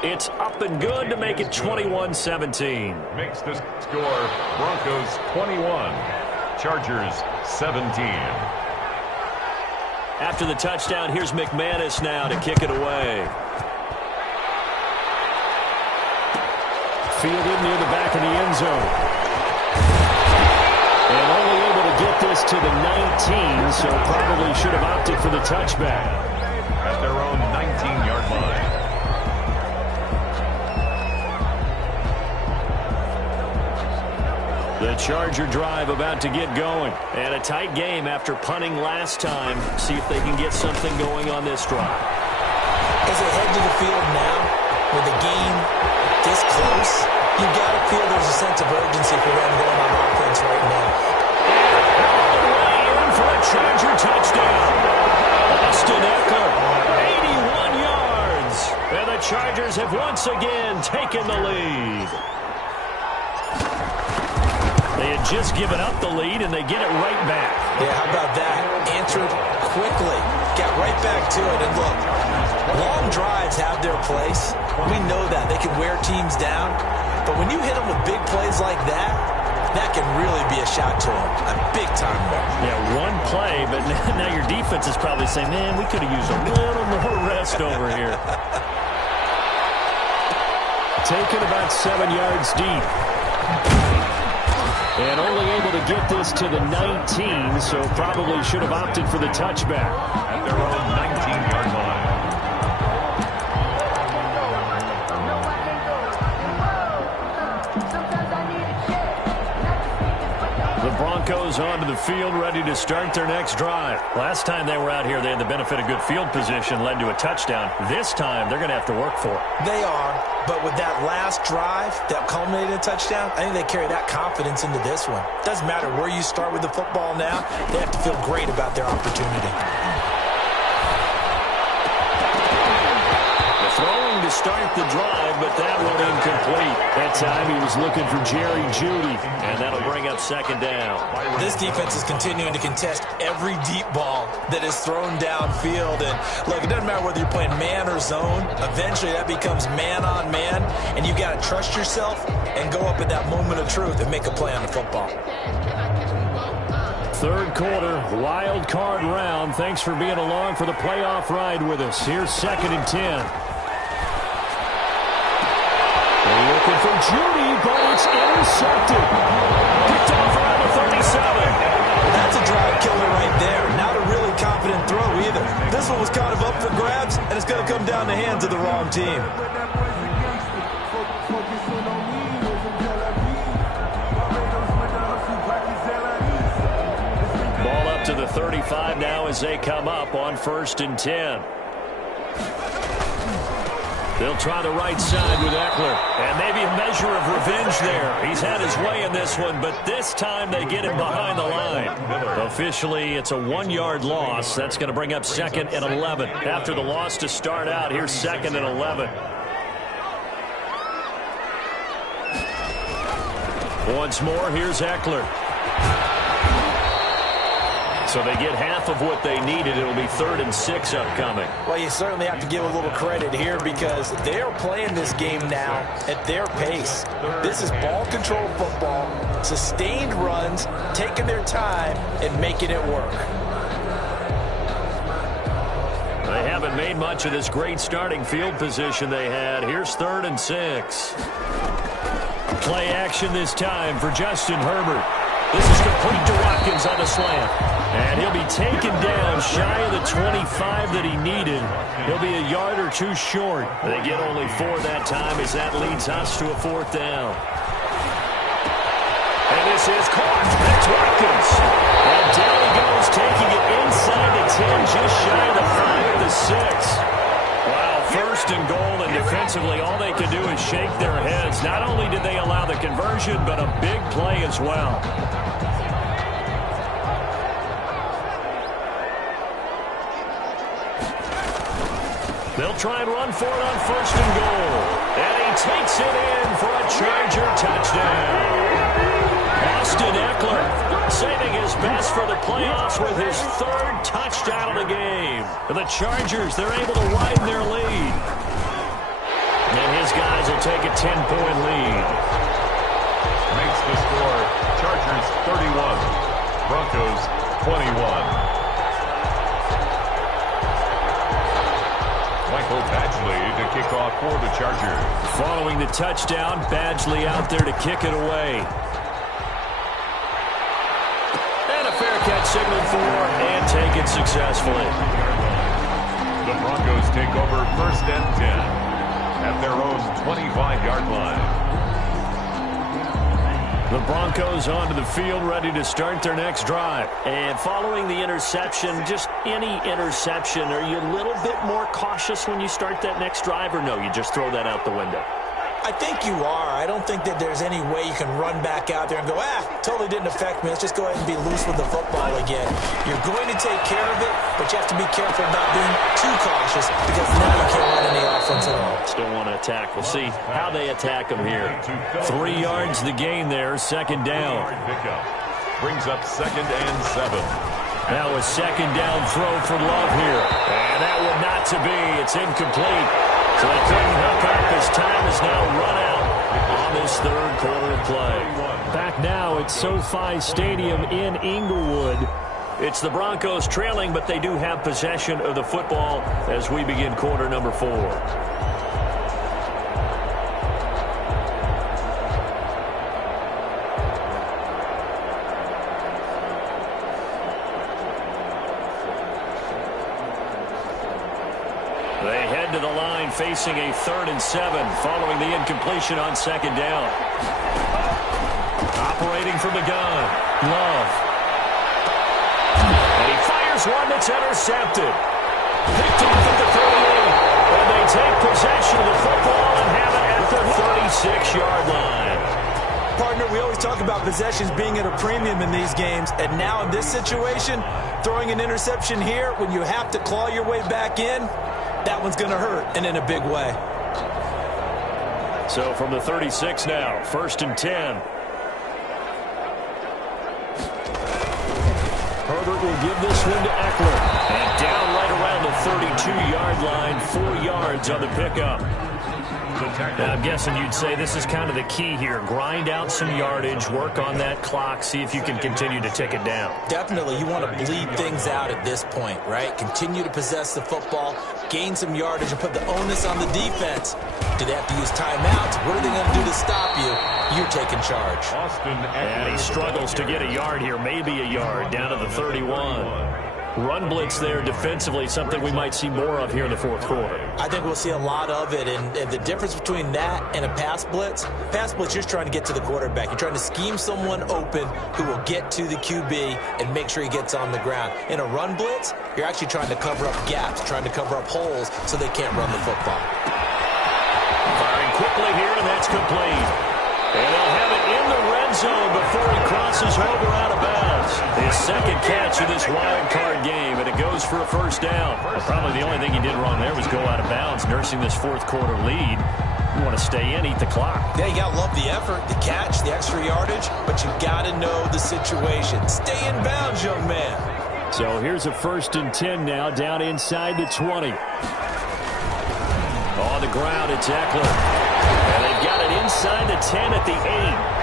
It's up and good to make it 21-17. Makes the score Broncos 21, Chargers 17. After the touchdown, here's McManus now to kick it away. Fielded near the back of the end zone. And only able to get this to the 19, so probably should have opted for the touchback. At their own 19-yard line. The Charger drive about to get going. And a tight game after punting last time. See if they can get something going on this drive. As they head to the field now, with the game this close, you've got to feel there's a sense of urgency for them going on offense right now. All the way in for a Charger touchdown. Austin Eckler, 81 yards. And the Chargers have once again taken the lead. They had just given up the lead, and they get it right back. Yeah, how about that? Answered quickly. Got right back to it. And look, long drives have their place. We know that. They can wear teams down. But when you hit them with big plays like that, that can really be a shot to them. A big-time one. Yeah, one play, but now your defense is probably saying, man, we could have used a little more rest over here. taken about 7 yards deep. And only able to get this to the 19, so probably should have opted for the touchback. At their own 19-yard line. The Broncos onto the field, ready to start their next drive. Last time they were out here, they had the benefit of good field position, led to a touchdown. This time, they're going to have to work for it. They are, but with that last drive that culminated in a touchdown, I think they carry that confidence into this one. Doesn't matter where you start with the football now, they have to feel great about their opportunity. Throwing to start the drive, but that one incomplete. That time he was looking for Jerry Jeudy, and that'll bring up second down. This defense is continuing to contest every deep ball that is thrown downfield. And look, it doesn't matter whether you're playing man or zone. Eventually that becomes man on man, and you got to trust yourself and go up at that moment of truth and make a play on the football. Third quarter, wild card round. Thanks for being along for the playoff ride with us. Here's 2nd and 10. Looking for Jeudy, but it's intercepted. Picked off around the 37. That's a drive killer right there. Not a really confident throw either. This one was kind of up for grabs, and it's going to come down the hands of the wrong team. Ball up to the 35 now as they come up on 1st and 10. They'll try the right side with Eckler. And maybe a measure of revenge there. He's had his way in this one, but this time they get him behind the line. Officially, it's a 1-yard loss. That's going to bring up 2nd and 11. After the loss to start out, here's 2nd and 11. Once more, here's Eckler. So they get half of what they needed. It'll be 3rd and 6 upcoming. Well, you certainly have to give a little credit here because they're playing this game now at their pace. This is ball control football, sustained runs, taking their time, and making it work. They haven't made much of this great starting field position they had. Here's 3rd and 6. Play action this time for Justin Herbert. This is complete to Watkins on the slant. And he'll be taken down shy of the 25 that he needed. He'll be a yard or two short. They get only 4 that time as that leads us to a 4th down. And this is caught. That's Watkins. And down he goes, taking it inside the 10, just shy of the 5 of the 6. Wow, 1st and goal, and defensively all they can do is shake their heads. Not only did they allow the conversion, but a big play as well. They'll try and run for it on 1st and goal. And he takes it in for a Charger touchdown. Austin Eckler saving his best for the playoffs with his 3rd touchdown of the game. The Chargers, they're able to widen their lead. And his guys will take a 10-point lead. Makes the score Chargers 31, Broncos 21. Michael Badgley to kick off for the Chargers. Following the touchdown, Badgley out there to kick it away. And a fair catch signaled for and taken successfully. The Broncos take over 1st and 10 at their own 25-yard line. The Broncos onto the field, ready to start their next drive. And following the interception, just any interception, are you a little bit more cautious when you start that next drive, or no, you just throw that out the window? I think you are. I don't think that there's any way you can run back out there and go, totally didn't affect me. Let's just go ahead and be loose with the football again. You're going to take care of it, but you have to be careful about being too cautious because now you can't run any offense at all. Still want to attack. We'll see how they attack them here. 3 yards the gain there, 2nd down. Pickup brings up 2nd and 7. Now a 2nd down throw for Love here. And that one not to be. It's incomplete. So they couldn't hook up as time is now run out on this 3rd quarter of play. Back now at SoFi Stadium in Inglewood. It's the Broncos trailing, but they do have possession of the football as we begin quarter number 4. head to the line facing a 3rd and 7 following the incompletion on 2nd down. Operating from the gun, Love. And he fires one that's intercepted. Picked off at the 38. And they take possession of the football and have it at the 36-yard line. Partner, we always talk about possessions being at a premium in these games, and now in this situation, throwing an interception here when you have to claw your way back in, that one's going to hurt, and in a big way. So from the 36 now, 1st and 10. Herbert will give this one to Eckler. And down right around the 32-yard line, 4 yards on the pickup. Now, I'm guessing you'd say this is kind of the key here. Grind out some yardage, work on that clock, see if you can continue to tick it down. Definitely. You want to bleed things out at this point, right? Continue to possess the football, gain some yardage, and put the onus on the defense. Do they have to use timeouts? What are they going to do to stop you? You're taking charge. And he struggles to get a yard here, maybe a yard, down to the 31. Run blitz there defensively, something we might see more of here in the 4th quarter. I think we'll see a lot of it, and the difference between that and a pass blitz, you're just trying to get to the quarterback. You're trying to scheme someone open who will get to the QB and make sure he gets on the ground. In a run blitz, you're actually trying to cover up gaps, trying to cover up holes so they can't run the football. Firing quickly here, and that's complete. And they'll have it in the red zone before he crosses over out of bounds. His 2nd catch of this wild card game, and it goes for a 1st down. Well, probably the only thing he did wrong there was go out of bounds, nursing this 4th quarter lead. You want to stay in, eat the clock. Yeah, you got to love the effort, the catch, the extra yardage, but you got to know the situation. Stay in bounds, young man. So here's a 1st and 10 now, down inside the 20. On the ground, it's Eckler. And they've got it inside the 10 at the 8.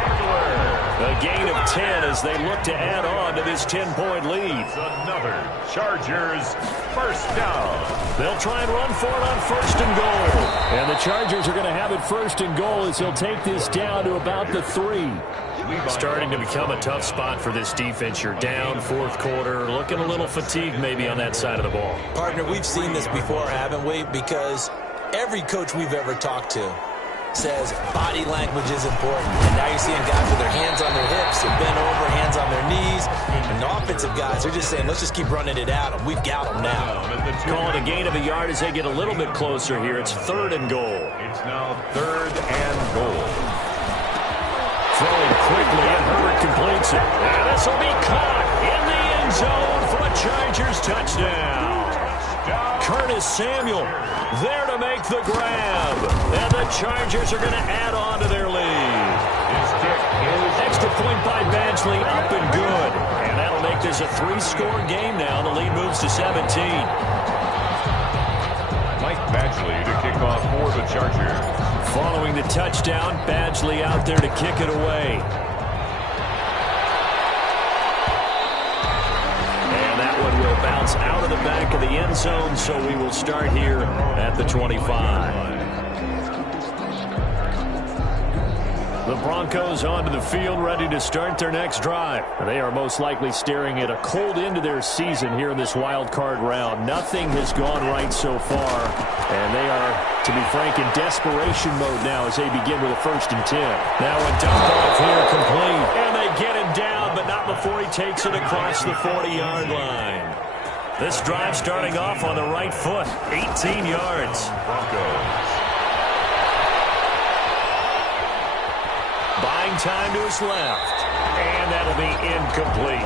A gain of 10 as they look to add on to this 10-point lead. Another Chargers 1st down. They'll try and run for it on 1st and goal. And the Chargers are going to have it 1st and goal as they'll take this down to about the 3. Starting to become a tough spot for this defense. You're down 4th quarter, looking a little fatigued maybe on that side of the ball. Partner, we've seen this before, haven't we? Because every coach we've ever talked to says body language is important. And now you're seeing guys with their hands on their hips, they're bent over, hands on their knees. And the offensive guys, they're just saying, let's just keep running it at them. We've got them now. Call it a gain of a yard as they get a little bit closer here. It's 3rd and goal. It's now 3rd and goal. Throwing quickly, and Herbert completes it. And this will be caught in the end zone for a Chargers touchdown. Curtis Samuel there to make the grab. And the Chargers are going to add on to their lead. Extra point by Badgley, up and good. And that'll make this a 3-score game now. The lead moves to 17. Mike Badgley to kick off for the Chargers. Following the touchdown, Badgley out there to kick it away. Bounce out of the back of the end zone, so we will start here at the 25. The Broncos onto the field, ready to start their next drive. They are most likely staring at a cold end to their season here in this wild card round. Nothing has gone right so far, and they are, to be frank, in desperation mode now as they begin with a 1st and 10. Now a dump off here complete, and they get him down, but not before he takes it across the 40-yard line. This drive starting off on the right foot, 18 yards. Broncos. Buying time to his left, and that'll be incomplete.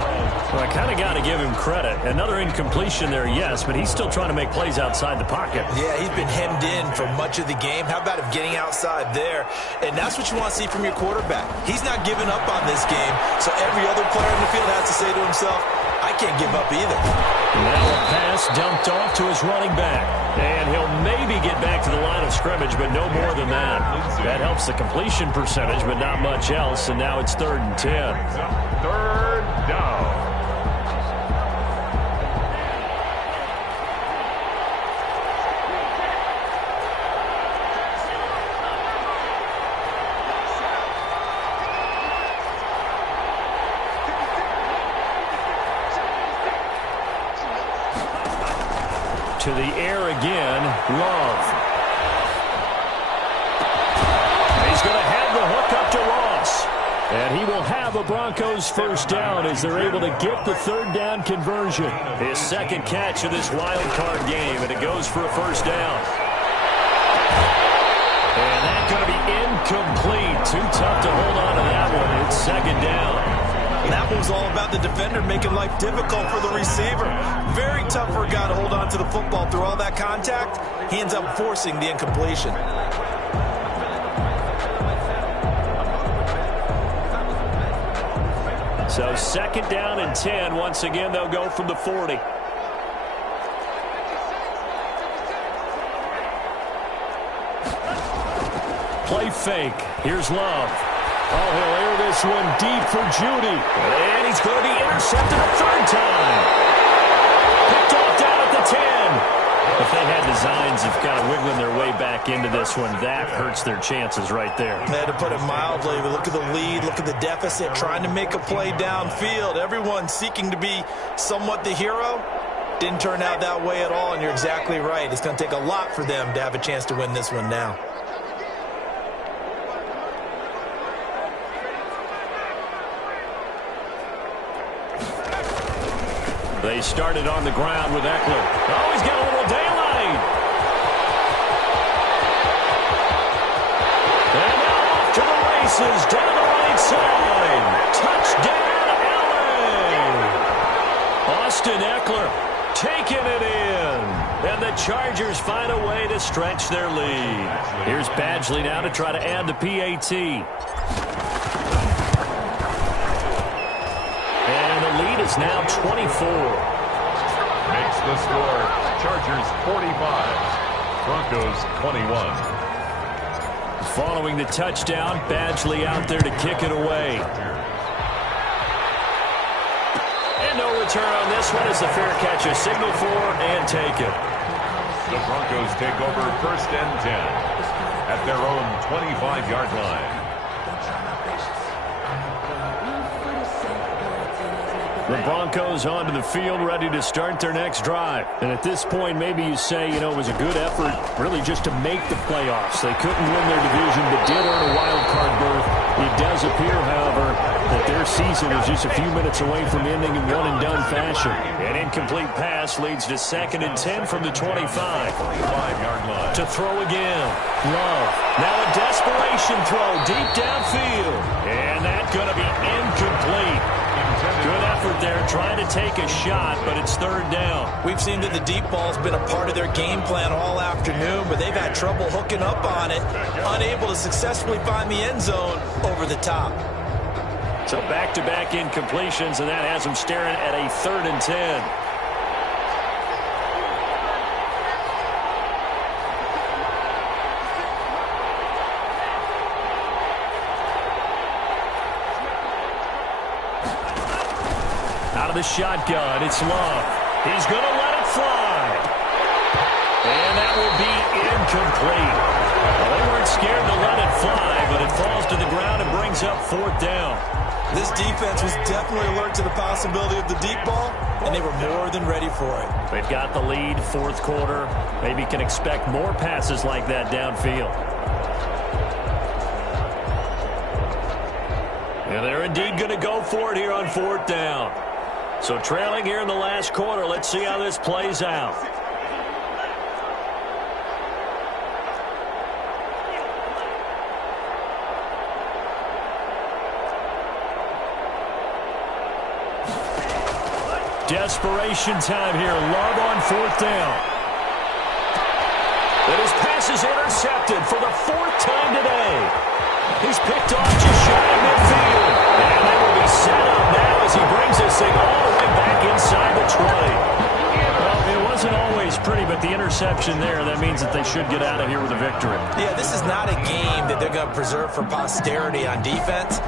Well, I kind of got to give him credit. Another incompletion there, yes, but he's still trying to make plays outside the pocket. Yeah, he's been hemmed in for much of the game. How about him getting outside there? And that's what you want to see from your quarterback. He's not giving up on this game, so every other player in the field has to say to himself, I can't give up either. Now a pass dumped off to his running back. And he'll maybe get back to the line of scrimmage, but no more than that. That helps the completion percentage, but not much else. And now it's 3rd and 10. 3rd down. To the air again, Love. He's going to have the hook up to Ross. And he will have a Broncos first down as they're able to get the third down conversion. His second catch of this wild card game, and it goes for a first down. And that's going to be incomplete. Too tough to hold on to that one. It's second down. That was all about the defender making life difficult for the receiver. Very tough for a guy to hold on to the football through all that contact. He ends up forcing the incompletion. So second down and 10. Once again, they'll go from the 40. Play fake. Here's Love. Oh, he'll air this one deep for Judy. And he's going to be intercepted a third time. Picked off down at the 10. If they had designs of kind of wiggling their way back into this one, that hurts their chances right there. They had to put it mildly. Look at the lead. Look at the deficit. Trying to make a play downfield. Everyone seeking to be somewhat the hero. Didn't turn out that way at all, and you're exactly right. It's going to take a lot for them to have a chance to win this one now. They started on the ground with Eckler. Oh, he's got a little daylight. And now off to the races down the right side. Touchdown, LA. Austin Eckler taking it in. And the Chargers find a way to stretch their lead. Here's Badgley now to try to add the PAT. Lead is now 24. Makes the score Chargers 45, Broncos 21. Following the touchdown, Badgley out there to kick it away. And no return on this one as the fair catch a signal for and take it. The Broncos take over first and 10 at their own 25-yard line. The Broncos onto the field, ready to start their next drive. And at this point, maybe you say, it was a good effort really just to make the playoffs. They couldn't win their division, but did earn a wild card berth. It does appear, however, that their season is just a few minutes away from ending in one-and-done fashion. An incomplete pass leads to second and 10 from the 25. 25-yard line. To throw again. Love. Now a desperation throw deep downfield. And that's going to be incomplete. Good effort there, trying to take a shot, but it's third down. We've seen that the deep ball's been a part of their game plan all afternoon, but they've had trouble hooking up on it, unable to successfully find the end zone over the top. So back-to-back incompletions, and that has them staring at a third and 10. Out of the shotgun, it's Love. He's going to let it fly. And that will be incomplete. Well, they weren't scared to let it fly, but it falls to the ground and brings up fourth down. This defense was definitely alert to the possibility of the deep ball, and they were more than ready for it. They've got the lead, fourth quarter. Maybe can expect more passes like that downfield. And they're indeed going to go for it here on fourth down. So trailing here in the last quarter. Let's see how this plays out. Desperation time here. Love on fourth down. And his pass is intercepted for the fourth time today. He's picked off just shy of midfield. And they will be set up now as he brings this thing all the way back inside the 20. Well, it wasn't always pretty, but the interception there, that means that they should get out of here with a victory. Yeah, this is not a game that they're going to preserve for posterity on defense,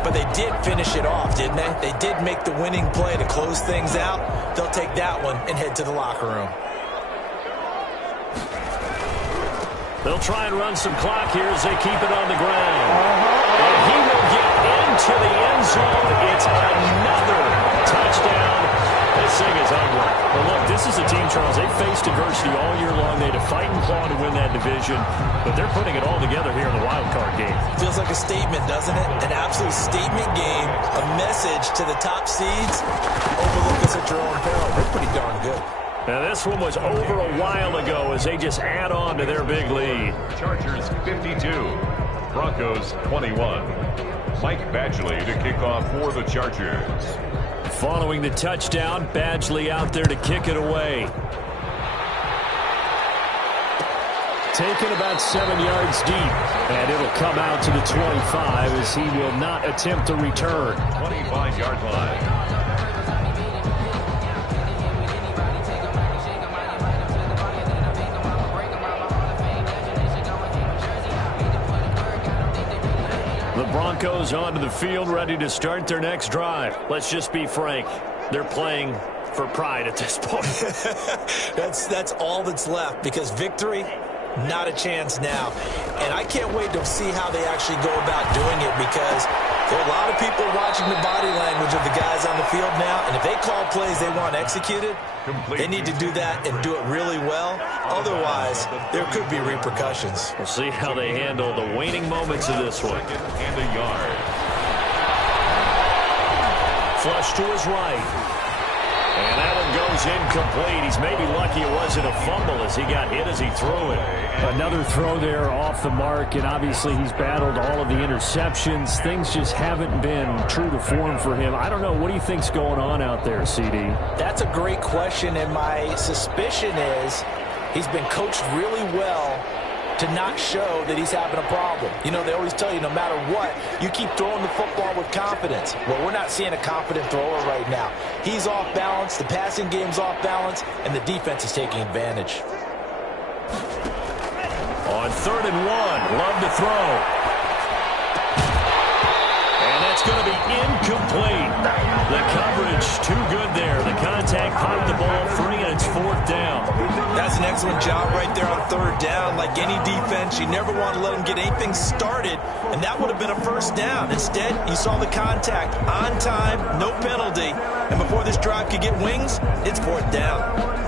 but they did finish it off, didn't they? They did make the winning play to close things out. They'll take that one and head to the locker room. They'll try and run some clock here as they keep it on the ground. And he will get into the end zone. It's another touchdown. This thing is ugly. Well, look, this is a team, Charles, they faced adversity all year long. They had to fight and claw to win that division, but they're putting it all together here in the wild card game. Feels like a statement, doesn't it? An absolute statement game, a message to the top seeds. Overlook us at your own peril. They're pretty darn good. Now, this one was over a while ago as they just add on to their big lead. Chargers 52, Broncos 21. Mike Badgley to kick off for the Chargers. Following the touchdown, Badgley out there to kick it away. Taken about 7 yards deep, and it'll come out to the 25 as he will not attempt to return. 25-yard line. The Broncos onto the field, ready to start their next drive. Let's just be frank. They're playing for pride at this point. That's all that's left, because victory, not a chance now. And I can't wait to see how they actually go about doing it, because there are a lot of people watching the body language of the guys on the field now, and if they call plays they want executed, they need to do that and do it really well. Otherwise, there could be repercussions. We'll see how they handle the waning moments of this one. And a yard. Flush to his right. And that one goes incomplete. He's maybe lucky it wasn't a fumble as he got hit as he threw it. Another throw there off the mark, and obviously he's battled all of the interceptions. Things just haven't been true to form for him. I don't know. What do you think's going on out there, CD? That's a great question, and my suspicion is he's been coached really well to not show that he's having a problem. You know, they always tell you no matter what, you keep throwing the football with confidence. Well, we're not seeing a confident thrower right now. He's off balance, the passing game's off balance, and the defense is taking advantage. On 3rd and 1, Love to throw. And that's going to be incomplete. The coverage too good there. The contact popped the ball free, and it's 4th down. That's an excellent job right there on 3rd down. Like any defense, you never want to let them get anything started, and that would have been a 1st down. Instead, you saw the contact on time, no penalty, and before this drive could get wings, it's 4th down.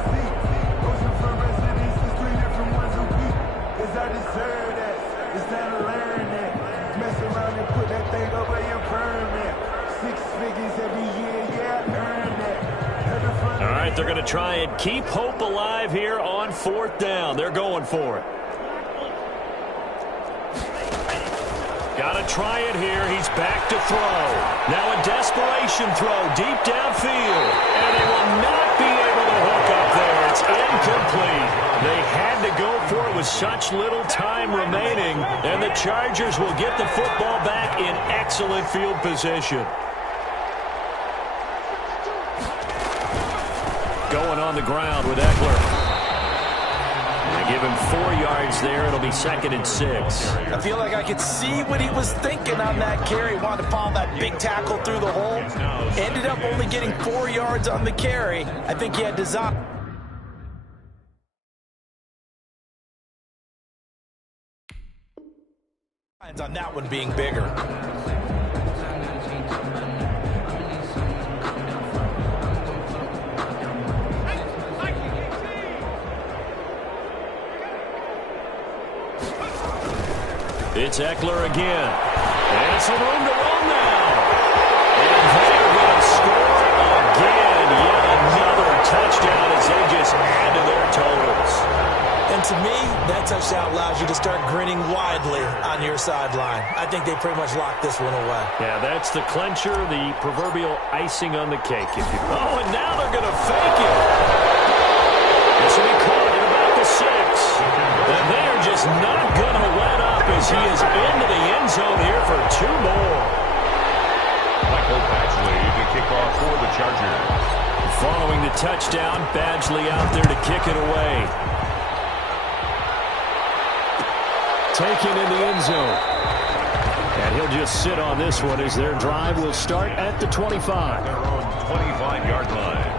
They're going to try and keep hope alive here on 4th down. They're going for it. Got to try it here. He's back to throw. Now a desperation throw deep downfield. And they will not be able to hook up there. It's incomplete. They had to go for it with such little time remaining. And the Chargers will get the football back in excellent field position. Going on the ground with Eckler. They give him 4 yards there. It'll be 2nd and 6. I feel like I could see what he was thinking on that carry. He wanted to follow that big tackle through the hole. Ended up only getting 4 yards on the carry. I think he had design. On that one being bigger. It's Eckler again. And some room to run now. And they're going to score again. Yet another touchdown as they just add to their totals. And to me, that touchdown allows you to start grinning widely on your sideline. I think they pretty much locked this one away. Yeah, that's the clincher, the proverbial icing on the cake. If you... Oh, and now they're going to fake it. This will be caught at about the 6. And they're just not going to let up as he is into the end zone here for 2 more. Michael Badgley to kick off for the Chargers. Following the touchdown, Badgley out there to kick it away. Taken in the end zone. And he'll just sit on this one as their drive will start at the 25. Their own 25-yard line.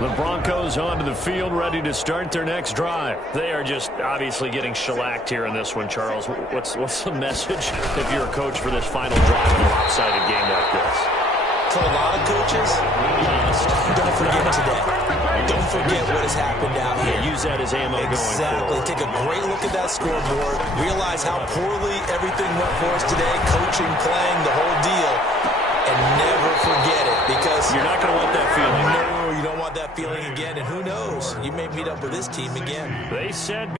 The Broncos onto the field, ready to start their next drive. They are just obviously getting shellacked here in this one, Charles. What's the message if you're a coach for this final drive in a lopsided game like this? For a lot of coaches, don't forget today. Don't forget what has happened out here. Use that as ammo going forward. Take a great look at that scoreboard. Realize how poorly everything went for us today, coaching, playing, the whole deal. And never forget it, because you're not going to want that feeling. No, you don't want that feeling again. And who knows? You may meet up with this team again. They said